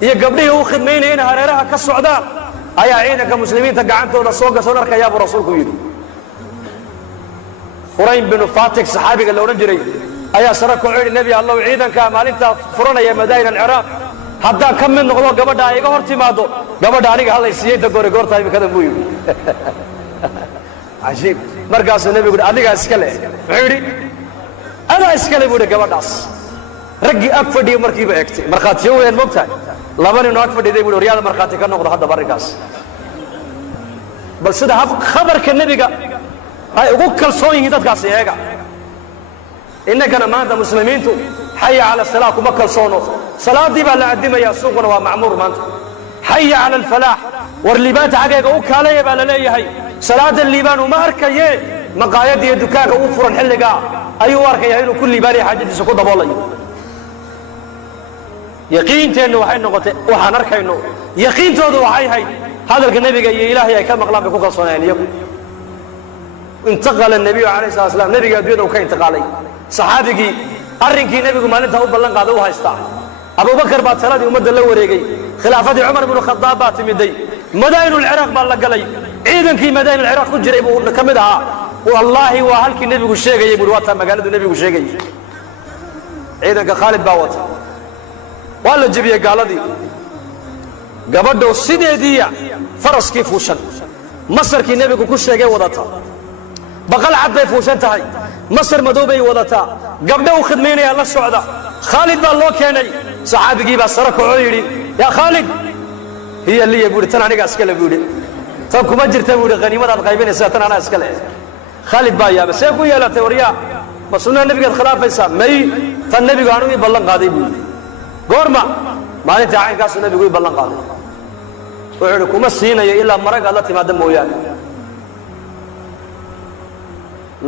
iyo gabdhihii u khidmaynaya in hareeraha ka socdaan ayaa ciidanka muslimiinta gacantooda soo gasoon arkayaa buu rasuulku yidhi hurayn binu fatik saxaabiga la odhan jiray ayaa sare ku yidhi nebi allow ciidankaa maalintaa furanaya madaa'in alciraaq haddaan ka mid noqdo gabadha ay iga hor timaado gabadha aniga hallay siiyey dagoore goortaa imikada buu yidhi cajiib markaasuu nebigu yidhi adigaa iska leh muxuu yidhi adaa iskale buu yidhi gabadhaas raggii ag fadhiya markiiba eegtay markhaatiyo weyaan mogtahay laba ninoo ag fadhiday buu waryaada markhaati ka noqdo haddaba arrinkaas bal sida khabarka nebiga ay ugu kalsoon yihiin dadkaasi eega innagana maanta muslimiintu xaya cala salaa kuma kalsoono salaadii baa la addimayaa suuquna waa macmuur maanta xaya cala alfalaax war liibaanta xaggeega u kaalaya baa la leeyahay salaada liibaan uma arkaye maqaayadda iyo dukaanka uu furan xilligaa ayuu u arkayaa inuu ku liibaanaya xaajadiisa ku daboolayo yaqiinteennu waxay noqotay waxaan arkayno yaqiintoodu waxay hayd hadalka nebiga iyo ilaahay ay ka maqlaan bay ku kalsoonayeen iyagu intaqala nebiyu calayhi salatu wasalaam nebiga adduunyada uu ka intiqaalay saxaabigii arrinkii nebigu maalintaa u ballan qaaday u haystaa abubakar baa taladii ummadda la wareegay khilaafadii cumar ibnu khadaab baa timiday madaa'inulciraaq baa la galay ciidankii madaa'inulciraaq ku jiray buu ka mid ahaa wallaahi waa halkii nebigu sheegayay buuhi waa taa magaaladu nebigu sheegayay ciidanka khaalid baa wata waa la jebiyey gaaladii gabadhow sideediiya faraskii fuushan masarkii nebigu ku sheegay wadata baqal cad bay fuushan tahay masar madow bay wadataa gabdho u khidmaynayaa la socda khaalid baa loo keenay saxaabigii baa sare kacoo yidhi yaa khaalid hiya liya buu yidhi tan aniga iskale buu yidhi tan kuma jirta buu yidhi haniimadaad qaybinaysaa tan anaa iskale khaalid baa yaabay see ku yeelatay waryaa ma sunnada nebigaad khilaafaysaa may tan nebigu aanu ii ballan qaaday buu yidhi goorma maalintii caynkaasuu nebigu ii ballan qaaday wuxuu yidhi kuma siinayo ilaa maragaad la timaadda mooyaane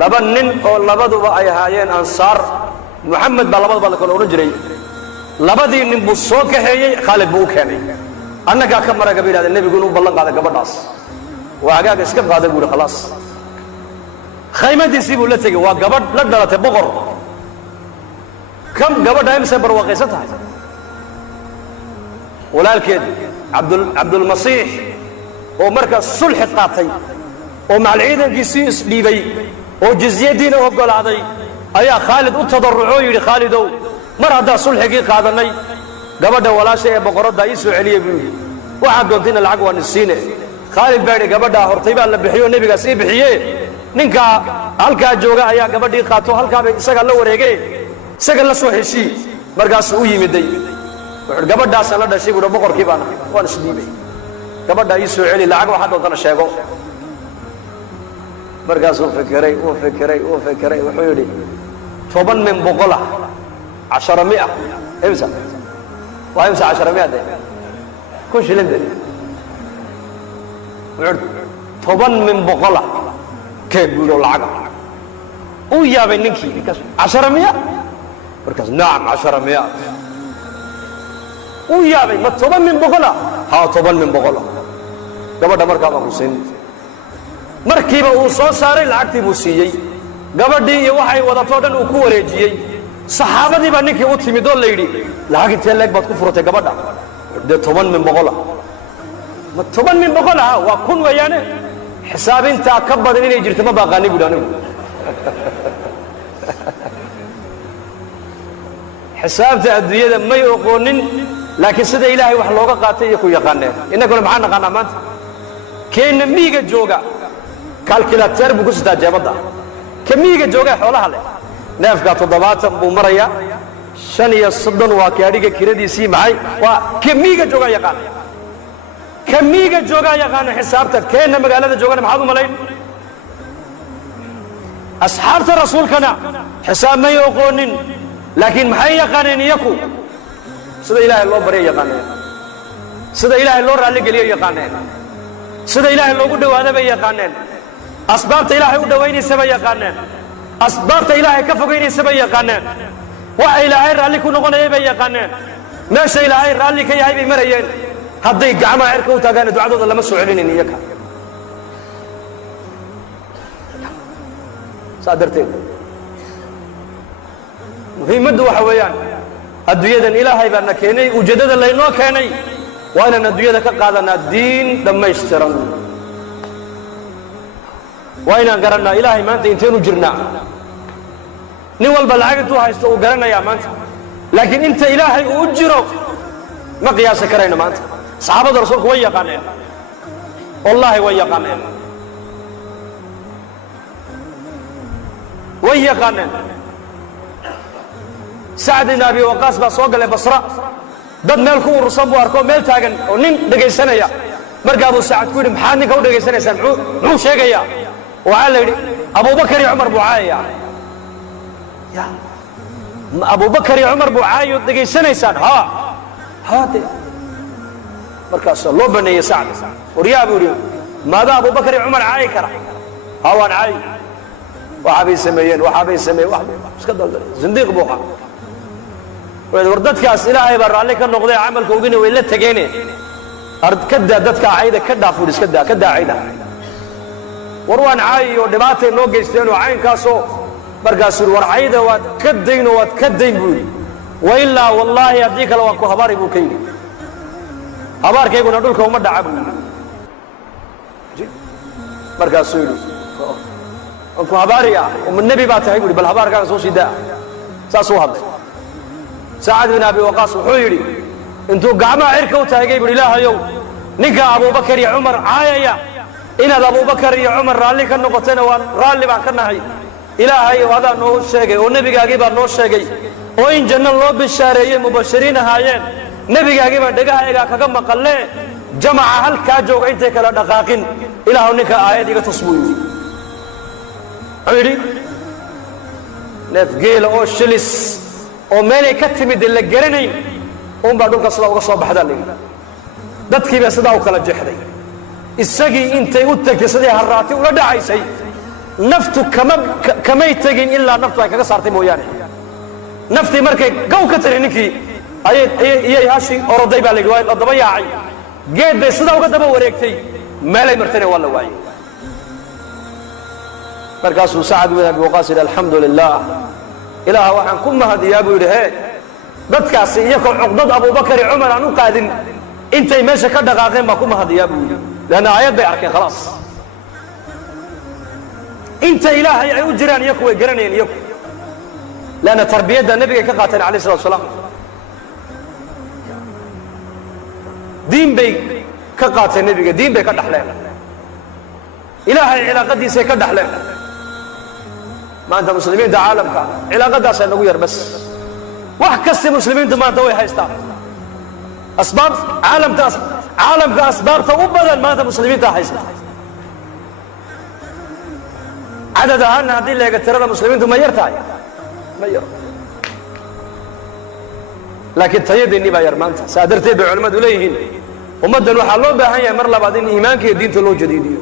laba nin oo labaduba ay ahaayeen ansaar muxamed baa labaduba la kala odhan jiray labadii nin buu soo kaxeeyey khaalid buu u keenay annagaa ka maraga bay yidhahdeen nebigu inuu ballan qaaday gabadhaas waa hagaaga iska qaaday buu yidhi khalaas khaymadiisii buu la tegey waa gabadh la dhalatay boqor kam gabadha imise barwaaqaysan tahay walaalkeed cabdulmasiix oo markaas sulxi qaatay oo macal ciidankiisii isdhiibay oo jizyadiina oggolaaday ayaa khaalid u tadarrucoo yidhi khaalidow mar haddaa sulxigii qaadannay gabadha walaasha ee boqoradda ii soo celiyey buu yidhi waxaad doontayna lacag waa nisiine khaalid baa yidhi gabadhaa hortay baa la bixiyoo nebigaa sii bixiye ninkaa halkaa jooga ayaa gabadhii qaato halkaabay isagaa la wareegee isaga la soo heshii markaasuu u yimiday wuxuu gabadhaasaan la dhashay buuhi boqorkii baan ahay waan isdhiibay gabadhaa ii soo celi lacag waxaa doontana sheego markaasuu fikiray wuxuu yidhi 10 min 100 10 imsa waa imsa 10 de kun shilin de wuxuu 10 min 100 kee buulo lacag uu yaabay ninkii 10 markaas naam 10 uu yaabay ma 10 min 100 ha 10 min 100 gabadha markaa baan ku siin markiiba uu soo saaray lacagtii buu siiyey gabadhii iyo waxay wadatoo dhan uu ku wareejiyey saxaabadii baa ninkii u timid oo la yidhi lacag intee leeg baad ku furatay gabadha dee 10 min 100 ma 10 min 100 ha waa kun weeyaane xisaabintaa ka badan inay jirto ma baaqaani buuhi anigu xisaabta adduunyada may oqoonin laakiin sida ilaahay wax looga qaatay iyo ku yaqaaneen innaguna maxaa naqaanaa maanta keenna miiga jooga kalkulateer buu ku sitaa jeebadda ka miiga jooga xoolaha leh neefka 70 buu maraya 35 waa kaadhiga kiradiisii maxay waa ka miiga jooga yaqaan ka miiga jooga yaqaan xisaabta keenna magaalada joogana maxaad u malayn asxaabta rasuulkana xisaab may oqoonin laakiin maxay yaqaaneen iyaku sida ilaahay loo baryo yaqaaneen sida ilaahay loo raalli geliyo yaqaaneen sida ilaahay loogu dhawaado bay yaqaaneen asbaabta ilaahay u dhawaynaysa bay yaqaaneen asbaabta ilaahay ka fogaynaysa bay yaqaaneen waxa ilaahay raalli ku noqonaya bay yaqaaneen meesha ilaahay raalli ka yahay bay marayeen hadday gacmaha cirka u taagaan ducadooda lama soo celinin iyaka saa darteed muhiimaddu waxa weeyaan adduunyadan ilaahay baa na keenay ujeeddada laynoo keenay waa inaan adduunyada ka qaadanaa diin dhammaystiran waa inaan garannaa ilaahay maanta intaynu jirnaa nin walba lacag intuu haysto uu garanayaa maanta laakiin inta ilaahay uu jiro ma qiyaasi karayno maanta saxaabada rasuulku way yaqaaneen wallaahi way yaqaaneen sacd ibn abi waqaas baa soo galay basra dad meel ku urursan buu arko meel taagan oo nin dhagaysanaya markaa buu sacad ku yidhi maxaad ninka u dhagaysanaysaan muxuu sheegayaa waxaa la yidhi abubakar iyo cumar buu caayaya abubakar iyo cumar buu caayo dhegaysanaysaan de markaasoo loo baneeyey sacd waryaa buu yidhi maadaa abubakar iyo cumar caayi kara waan caayi waxaabay sameeyeen iska daldalay zindiiq buu ahaa war dadkaas ilaahay baa raalli ka noqday camalka ogina way la tageene ka daa dadka cayda ka dhaaf buu iska daa ka daa cayda war waan caayi oo dhibaatay noo geysteen oo caynkaasoo markaasuu war cayda waad ka dayn oo waad ka dayn buu yidhi wa ilaa wallaahi haddii kale waan ku habaari buu ka yidhi habaarkayguna dhulka uma dhaca buu yidhi markaasuu yidhi waan ku habaari nebi baa tahay buu yidhi bal habaarkaaga soo sii daa saasuu hadlay sacad bin abi waqaas wuxuu yidhi intuu gacmaha cirka u taagay buu ilaahayow ninka abubakar iyo cumar caayaya inaad abubakar iyo cumar raalli ka noqotayna waan raalli baan ka nahay ilaahay adaa noo sheegay oo nebigaagii baa noo sheegay oo in janno loo bishaareeyey mubashiriin ahaayeen nebigaagii baa dhegahaygaa kaga maqalle jamaca halkaa jooga intay kala dhaqaaqin ilaahu ninka aayad iga tus buu yidhi wuxuu yidhi neef geela oo shilis oo meelay ka timid la garanayn unbaa dhulka sidaa uga soo baxdaa la yidhi dadkiibaa sidaa u kala jeexday isagii intay u tegtay sidii harraati ula dhacaysay naftu kamay tegin ilaa naftu ay kaga saartay mooyaane naftii markay gaw ka tiri ninkii iyay hashii oroday baa la yidhi waa la daba yaacay geed bay sidaa uga daba wareegtay meelay martayna waa la waayey markaasuu sacad bin abi waqaas yidhi alxamdu lilah ilaaha waxaan ku mahadiyaa buu yidhi hee dadkaasi iyakoo cuqdad abubakar iyo cumar aan u qaadin intay meesha ka dhaqaaqeen baa ku mahadiyaa buu yidhi leanna aayad bay arkeen khalaas inta ilaahay ay u jiraan iyaku way garanayeen iyaku leanna tarbiyadda nebigay ka qaateen alayh salatu wasalaam diin bay ka qaateen nebiga diin bay ka dhaxleen ilaahay cilaaqadiisay ka dhaxleen maanta muslimiinta caalamka cilaaqadaasaa nagu yar bas wax kasta muslimiintu maanta way haystaan asbaab caalamka asbaabta u badan maanta muslimiinta haysta cadad ahaanna haddii la eega tirada muslimiintu ma yar tahay ma yar laakiin tayadeennii baa yar maanta saa darteed bay culimmadu leeyihiin ummaddan waxaa loo baahan yahay mar labaad in iimaanka iyo diinta loo jadiidiyo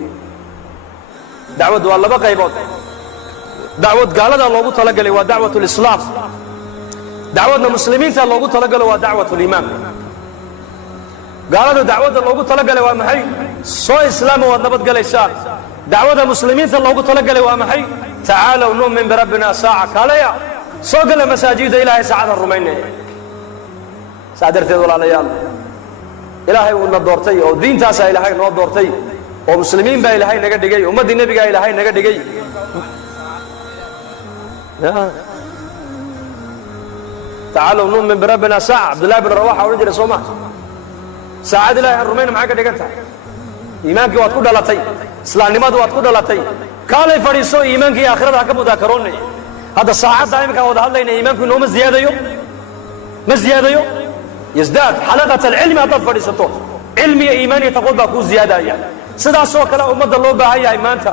dacwaddu waa laba qaybood dacwad gaalada loogu talagalay waa dacwat lislaam dacwadna muslimiinta loogu talagalo waa dacwat liimaan gaalada dacwadda loogu talagalay waa maxay soo islaama waad nabadgalaysaan dacwada muslimiinta loogu talagalay waa maxay tacaalow nu'min birabbina saaca kaalaya soo gala masaajida ilaahay saacada rumaynaya saa darteed walaalayaal ilaahay uuna doortay oo diintaasaa ilaahay noo doortay oo muslimiin baa ilaahay naga dhigay ummaddii nebigaa ilaahay naga dhigay tacaalow nu'min birabbina saaca cabdullahi bin rawaxa odhan jiray soo maa saacad ilahay aan rumayna maxaa ka dhigan tahay iimaankii waad ku dhalatay islaamnimadu waad ku dhalatay kaalay fadhiiso iimaankii aakhirada ha ka mudaakaroonay hadda saacadda iminkaan wada hadlayna iimaanku inooma ziyaadayo ma ziyaadayo yasdaad xalaqat alcilmi haddaad fadhiisato cilmi iyo iimaan iyo taqwad baa kuu ziyaadaya sidaasoo kale ummadda loo baahan yahay maanta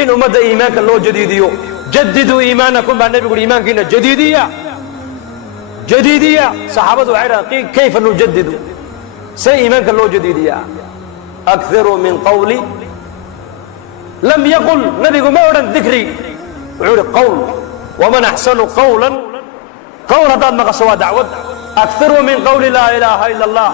in ummadda iimaanka loo jadiidiyo jadiduu iimaanakum baa nebigu uhi iimaankiina jadiidiya saxaabadu waxay dhahaan kayfa nujadidu say iimaanka loo jadiidiyaa akiruu min qawli lam yaqul nabigu ma odhan dikri wuxuu ihi qawl waman axsanu qawlan qawl haddaad maqasho waa dacwad akiruu min qawli laa ilaaha ila allah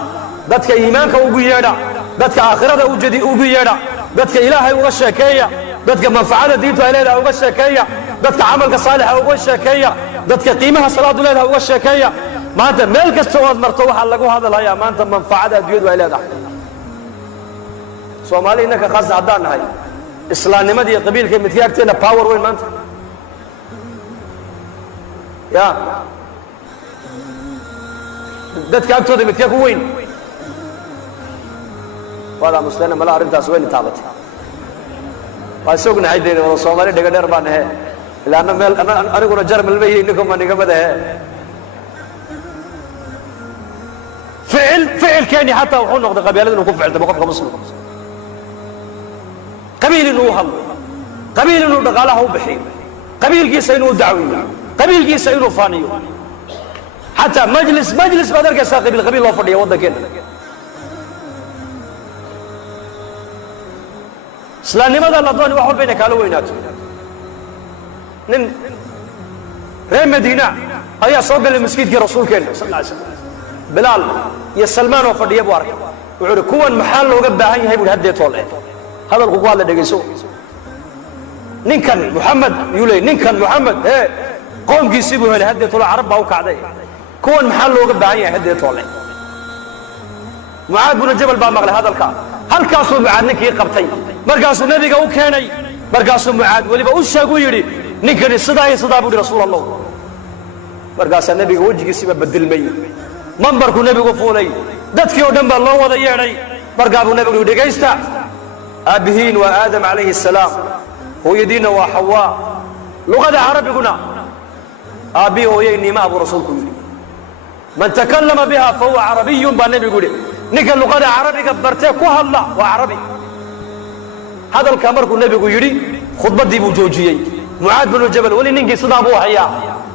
dadka iimaanka ugu yeedha dadka aakhirada ugu yeedha dadka ilaahay uga sheekeeya dadka manfacada diintu ay leedahay uga sheekeeya dadka camalka saalixa uga sheekeeya dadka qiimaha salaadu leedahay uga sheekeeya maanta meel kasta ood marto waxaa lagu hadalhayaa maanta manfacada adduunyadu ay leedahay soomaali innanka khaasa haddaan nahay islaamnimada iyo qabiilka midka agteenna power weyn maanta ya dadka agtooda midka ku weyn wadaa muslimiina mala arrintaas wayna taabatay waa isognahay dee wada soomaali dhega dheer baan ahe ilaa anna meel aniguna jarmal ma yihi ninkum baan iga madahe فعل كاني حتى وحول نقضي قبيلة إنه كفعل تبقى مسلم قبيل إنه هل قبيل إنه دقاله بحي قبيل قيس إنه دعوي قبيل قيس إنه فاني حتى مجلس بدر كسا قبيل الله فردي وضع كنا سلان لماذا الله ضاني وحول بينك على ويناته نن رين مدينة أيها صوب المسجد كي رسول كنا صلى الله عليه وسلم بلال يا سلمان وفردي بوارك وعلى كون محل وقبع هاي هاي هدي طول هذا القوال اللي دقيسو نكن محمد يولي نكن محمد ايه قوم قيسيبوا هلي هدي طول عرب باو كعدي كون محل وقبع هاي هدي طول معاذ بن جبل با مغلى هذا الكاس هل كاسو معاذ نكي قبتي مركاسو نبي او كاني مركاسو معاذ وليبا او شاغو يري نكن صدا بو رسول الله مركاس النبي وجهيسيبا بدلمي منبركو نبي فولي dadkii oo dhan baa loo wada yeedhay markaa buu nabigu dhageysta abihiin wa aadam alayhi salaam hooyadiina waa hawa luqada arabiguna abi hooyaynima abu rasuulku yiri man takallama biha fa huwa arabiy ba nabigu yiri ninka luqada arabiga bartay ku hadla waa arabi hadalka markuu nabigu yiri khudbadii buu joojiyay muaad bin jabal wali ninkii sidaa buu hayaa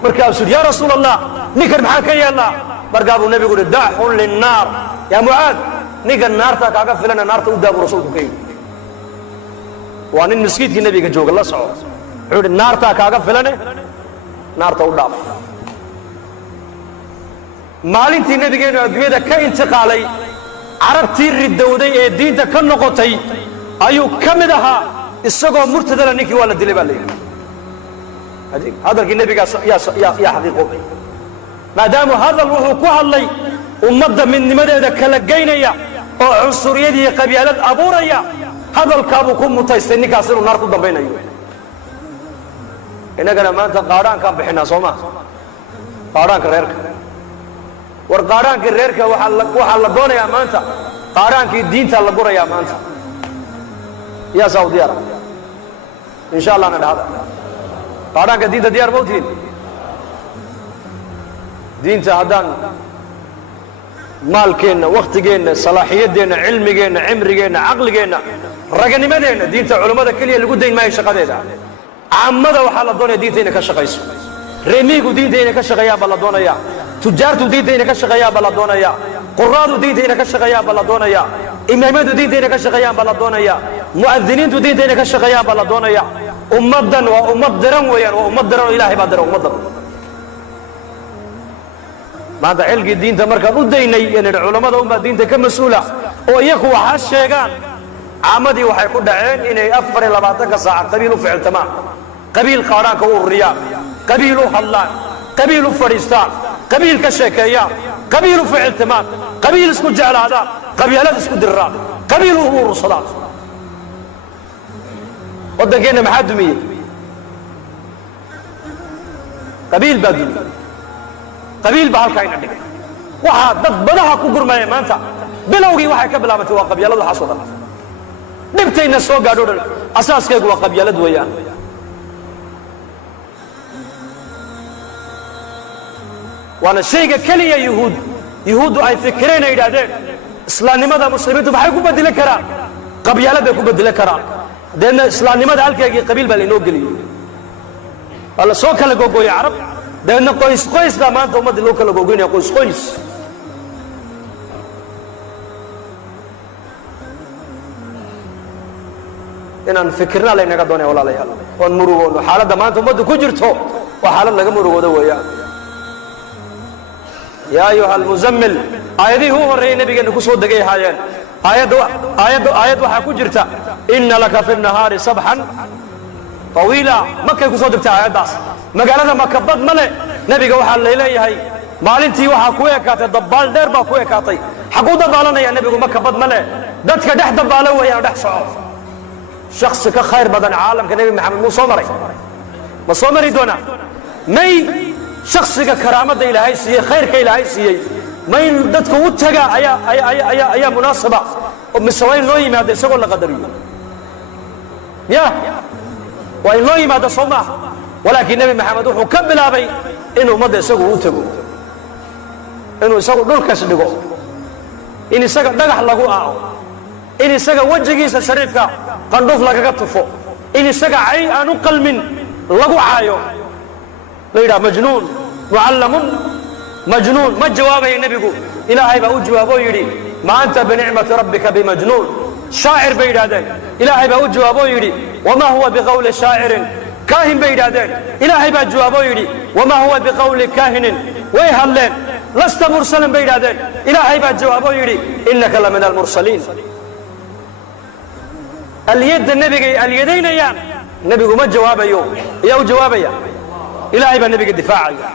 markaa uu ya rasuulallah ninkan maxaa ka yeelaa markaa buu nabigu yiri da'hun lin nar يا معاذ نيجا النار تا كاغا فلنا نار تا وداب رسولك كاي وان المسجد النبي جوج الله سعو عود النار تا كاغا فلنا نار تا وداب مالنتي النبي جينا ادويدا كا انتقالي عربتي ردوداي ee diinta ka noqotay ayuu kamidaha isagoo murtadala ninkii wala dilay baa leeyahay hadalkii nabiga ya xaqiiqo maadaama hadal wuxuu ku hadlay ummadda midnimadeeda kala geynaya oo cunsuriyadii qabyaalad abuuraya hadalkaabuu ku mutaystay ninkaas inuu naar ku dambaynayo inagana maanta qaadhaankaan bixinaa soo maa qaadhaanka reerka war qaadhaankii reerka waxaa la doonayaa maanta qaadhaankii diinta la gurayaa maanta yaa saa u diyaara insha allah na dhahda qaadhaanka diinta diyaar ma u tihiin diinta haddaan maalkeenna waqtigeenna salaaxiyadeenna cilmigeenna cimrigeenna caqligeenna raganimadeenna diinta culimmada keliya lagu dayn maayo shaqadeeda caamada waxaa la doonaya diinta inay ka shaqayso reemigu diinta inay ka shaqeeyaan baa la doonaya tujaartu diinta inay ka shaqeeyaan baa la doonaya quraadu diinta inay ka shaqeeyaan baa la doonaya imaamadu diinta inay ka shaqeeyaan baa la doonaya mu'adiniintu diinta inay ka shaqeeyaan baa la doonaya ummadan waa ummad daran weeyaan waa ummad daran oo ilaahay baa daran ummadan maanta cilgi diinta markaan u daynay inay culimada umma diinta ka mas'uula oo iyagu waxa sheegaan caamadii waxay ku dhaceen inay 24 saac qabiil u ficiltamaan qabiil qaaraanka u uriyaan qabiil u hadlaan qabiil u fariistaan qabiil ka sheekeeyaan qabiil u ficiltamaan qabiil isku jeclaadaan qabiilad isku dirraan qabiil u urursadaan wadankeena maxaa dumiyay qabiil baa dumiyay qabiil baa halkaa ina dhigay waxaa dad badaha ku gurmaya maanta bilowgii waxay ka bilaabantay waa qabyaaladu waxaasoo dhan dhibtayna soo gaadho dhan asaaskeegu waa qabyaalad weeyaan waana shayga keliya yuhuuddu ay fikireen ay yidhaahdeen islaamnimada muslimiintu maxay ku bedeli karaan qabyaalad bay ku bedeli karaan deedna islaamnimada halkeegii qabiil baa lainoo geliyey waa la soo kala googooyay carab deedna qoys baa maanta ummaddii loo kala googoynaya qoys inaan fikirna laynaga doonaya walaalayaal oon murugoono xaaladda maanta ummaddu ku jirto waa xaalad laga murugoodo weeyaan yaa ayuha almuzammil aayadihii u horreeyey nabigeena ku soo degay ahaayeen aayad waxaa ku jirta inna laka fi nahaari sabxan طويلة مكة يكون دكتور عياداس مقالنا مكة بد ملء نبي جوها الليلة هي مالنتي وها كويه كاتي ضبال دربا كويه كاتي حقو ضبالنا يا نبي مكة بد ملء دتك دح ضباله ويا دح صعود شخص كخير بدن عالم كنبي محمد مصومري دونا مي شخص كرامة إلهي سي خير كإلهي سي مي دتك وتجا أيا مناسبة ومسوين نوي ما هذا سوى قدري يا وإن نوي ما تصومه ولكن النبي محمد وحو كبل أبي إنه مدى يسوق وتجو إنه يسوق دول كسبه in isaga dhagax lagu aaco, in isaga wajigiisa shariifka qandhuuf lagaga tufo, in isaga cay aan u qalmin lagu caayo, la yidhaha majnuun, mucallamun majnuun. ma jawaabaya nebigu, ilaahay baa u jawaaboo yidhi ma anta binicmati rabbika bimajnuun. shaacir bay yidhahdeen, ilaahay baa u jawaaboo yidhi wamaa huwa biqawli shaacirin. kaahin bay yidhahdeen, ilaahay baa jawaaboo yidhi wamaa huwa biqawli kaahinin. way hadleen, lasta mursalan bay yidhahdeen, ilaahay baa jawaaboo yidhi innaka la min almursaliin. alyadda nebigay alyadaynayaan, nebigu ma jawaabayo, yaa u jawaabaya, ilaahay baa nebiga difaacaya.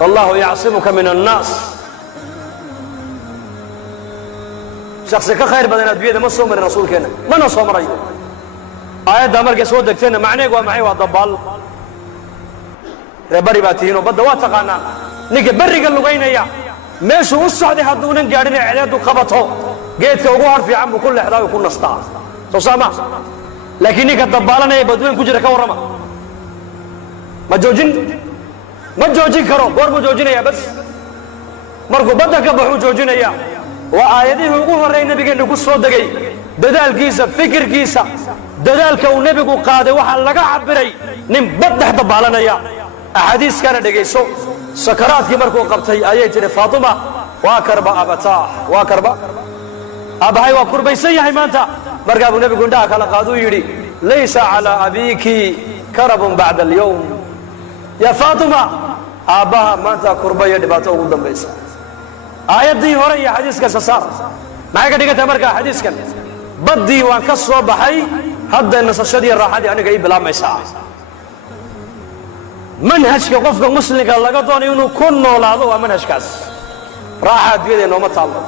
wallahu yacsimuka min annaas. shaksi ka khayr badan adduunyada ma soo marin rasuulkeenna, mana soo marayo. aayaddaa markay soo degteenna macnaheegu waa maxay? waa dabaal. reer bari baa tihiinoo badda waa taqaanaa. ninka berriga lugaynaya meeshuu u socday hadduunan gaadhin ee cedeedu qabato, geedka ugu har fiican buu ku leexdaa oo ku nastaa, soo saama. laakiin ninka dabaalanaya badweyn ku jira ka warrama, ma joojin karo. goor buu joojinayaa? bas markuu badda ka baxuu joojinayaa. waa aayadihii ugu horreey nebigeenna ku soo degay. dadaalkiisa, fikirkiisa, dadaalka uu nebigu qaaday waxaa laga cabbiray nin bad dhex dabaalanaya. axaadiiskana dhegayso. sakaraadkii markuu qabtay ayay tidhi faatima, waa karba abataah, waa karba aabbahay waa kurbaysan yahay maanta. markaa buu nebigu indhaha kala qaaduu yidhi laysa calaa abiiki karabun bacda alyowm. yaa faatima, aabbaha maanta kurba iyo dhibaato ugu dambaysa. aayaddii hore iyo xadiiska sasaar maxay ka dhigan tahay markaa xadiiskan? baddii waan ka soo baxay, hadda nasashadii raaxadii aniga ii bilaabmaysaa. manhajka qofka muslimka laga doonayo inuu ku noolaado waa manhajkaas. raaxa adduunyada nooma taallo.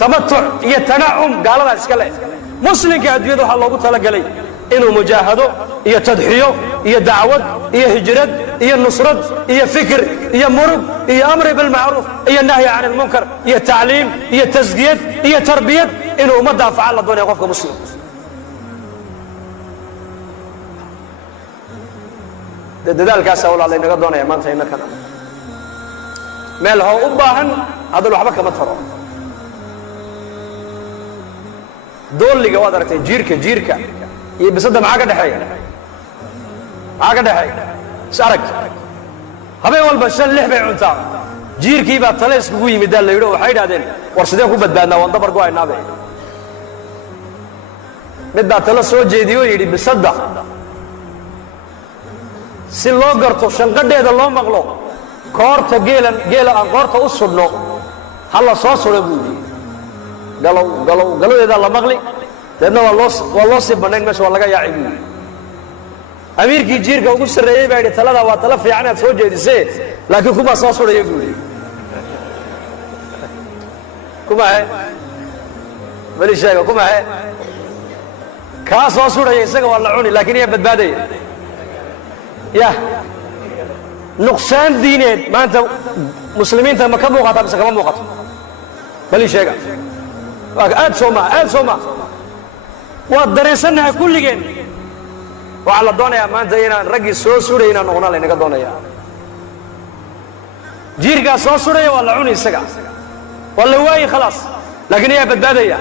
tamatuc iyo tanacum gaaladaa iska leh. muslimka adduunyada waxaa loogu talagelay inuu mujaahado iyo tadxiyo iyo dacwad iyo hijrad iyo nusrad iyo fikir iyo murug iyo amri bilmacruuf iyo nahyi can ilmunkar iyo tacliim iyo tasgiyad iyo tarbiyad inuu ummadda anfaca la doonaya qofka muslim. dadaalkaasaa walaa laynaga doonaya maanta innakana. meel hoo u baahan haddana waxba kama taro. doolliga waad aragtay, jiirka iyo bisadda maxaa ka dhexeeya? is arag. habeen walba 5-6 bay cuntaa. jiirkii baa tale iskugu yimidaa la yidhi oo waxay idhahdeen war sideen ku badbaadnaa, waan dabar go'aynaabe. mid baa tale soo jeediyoo yidhi bisadda si loo garto shanqadheeda loo maqlo, koorta geela aan koorta u sudhno ha la soo sudho buu yidhi. galodeedaa la maqli, deedna waa loo sii bannayn, meesha waa laga yaaci buu yidhi. amiirkii jiirka ugu sarreeyey baa yidhi taladaa waa tala fiican aad soo jeedisee, laakiin kumaa soo sudhaya buu yidhi. kumahe beli sheega, kumahe kaa soo sudhaya isaga waa la cuni, laakiin iyaa badbaadaya. yah nuqsaan diineed maanta muslimiinta ma ka muuqataa mise kama muuqato? beli sheega. aad soo maa waa dareensannahay kulligeen. waxaa la doonayaa maanta inaan raggii soo sudhay inaan noqona laynaga doonaya. jiirkaa soo sudhaya waa la cuni isaga, waa la waayi khalaas, laakiin ayaa badbaadaya.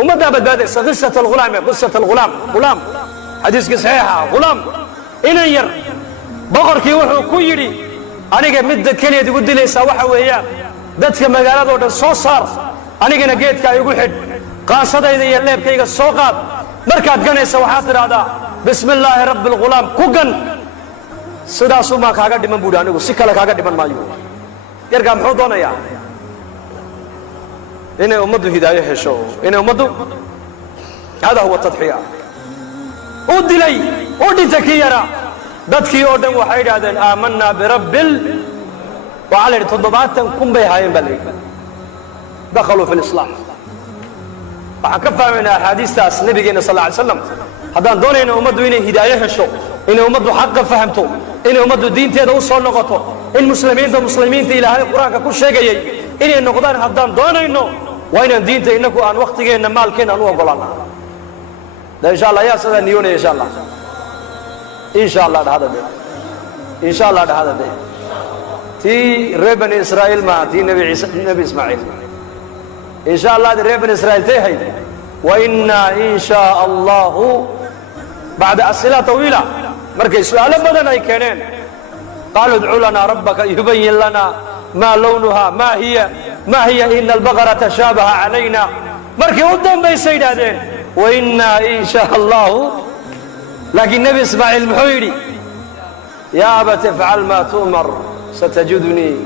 ummaddaa badbaadaysa. qisat alghulaam xadiiskii saxiixa ghulaam, inan yar boqorkii wuxuu ku yidhi aniga midda keliyaad igu dilaysaa waxa weeyaan dadka magaaladoo dhan soo saar, anigana geedkaa igu xidh, qaansadayda iyo leebkayga soo qaad. markaad ganaysa waxaad tidhaahdaa bismi illaahi rabbi alghulaam, ku gan. sidaasumaa kaaga dhiman buuhi, anigu si kale kaaga dhiman maayo. yarkaa muxuu doonayaa? inay ummaddu hidaayo hesho, inay ummaddu hada huwa tadxiya. u dilay, u dhinta kii yaraa. dadkii oo dhan waxay idhaahdeen aamanaa birabbil, waxaa la yidhi 70,000 bay ahaayeen baa la yidhi, dakhaluu fi lislaam. waxaan ka fahmaynaa axaadiistaas nabigeena sal lla ly slam. haddaan doonayna ummaddu inay hidaayo hesho, inay ummaddu xaqa fahamto, inay ummaddu diinteeda u soo noqoto, in muslimiinta ilaahay qur-aanka ku sheegayay inay noqdaan haddaan doonayno, waa inaan diinta innagu aan wakhtigeenna maalkeenna aan u oggolaana. insha allah ayaa sidaa niyoonaya. insha allah dhahada de تي رير بني إسرائيل ما تي نبي إسماعيل إن شاء الله رير بني إسرائيل تهي وإنا إن شاء الله بعد أسئلة طويلة مركز سؤال بدنا يكنين قالوا ادعوا لنا ربك يبين لنا ما لونها ما هي إن البقرة تشابه علينا مركز قدام بي سيداتين وإنا إن شاء الله لكن نبي إسماعيل محيري يا أبت افعل ما تؤمر ستجدني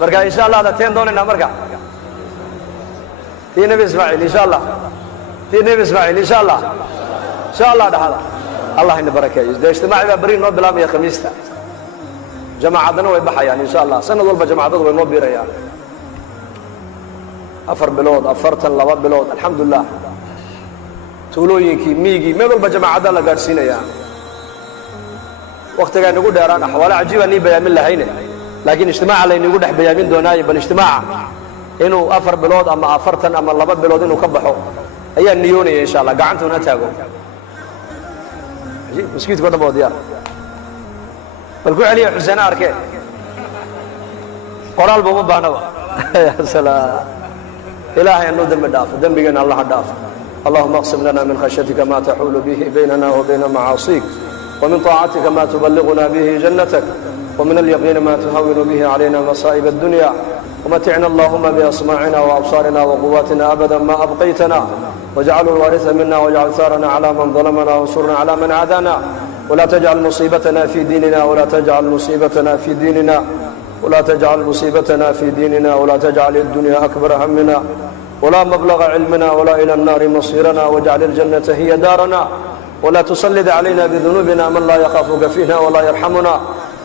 مركز إن شاء الله دتين دوننا مركز تي نبي إسماعيل إن شاء الله تي نبي إسماعيل إن شاء الله ده هذا الله إن بركة ده اجتماع برين نوب بلا يا خميسة جماعتنا ويبحى يعني إن شاء الله سنة ضرب جماعتنا ونوب بيريان أفر بلود أفرتن لواد بلود الحمد لله تولوينكي ميجي ما ضرب جماعتنا لقارسين يعني وقت كان نقول داران أحوال عجيبة ني بيامين لهينه لكن اجتماع على نقول إح بيامين دوناي بالاجتماع إنه أفر بلود أما أفرتن أما لواد بلود إنه كبحوا هي النيوني إن شاء الله قعنتوا نتاجو مسكيت كذا بوديار بلقوا عليه حسين أركين قرال بوم بانوا يا سلام إلهي أنو دم داف دم بيجنا الله داف اللهم اقسم لنا من خشيتك ما تحول به بيننا وبين معاصيك ومن طاعتك ما تبلغنا به جنتك ومن اليقين ما تهون به علينا مصائب الدنيا ومتعنا اللهم بأسماعنا وأبصارنا وقواتنا أبدا ما أبقيتنا واجعله الوارث منا واجعل ثارنا على من ظلمنا وانصرنا على من عادانا ولا تجعل مصيبتنا في ديننا ولا تجعل مصيبتنا في ديننا ولا تجعل مصيبتنا في ديننا ولا تجعل الدنيا أكبر همنا ولا مبلغ علمنا ولا إلى النار مصيرنا واجعل الجنة هي دارنا ولا تسلط علينا بذنوبنا من لا يخافك فينا ولا يرحمنا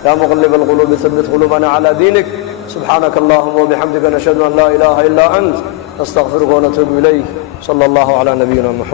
يا مغلب القلوب ثبت قلوبنا على دينك سبحانك اللهم وبحمدك نشهد أن لا إله إلا أنت نستغفرك ونتوب إليك صلى الله على نبينا محمد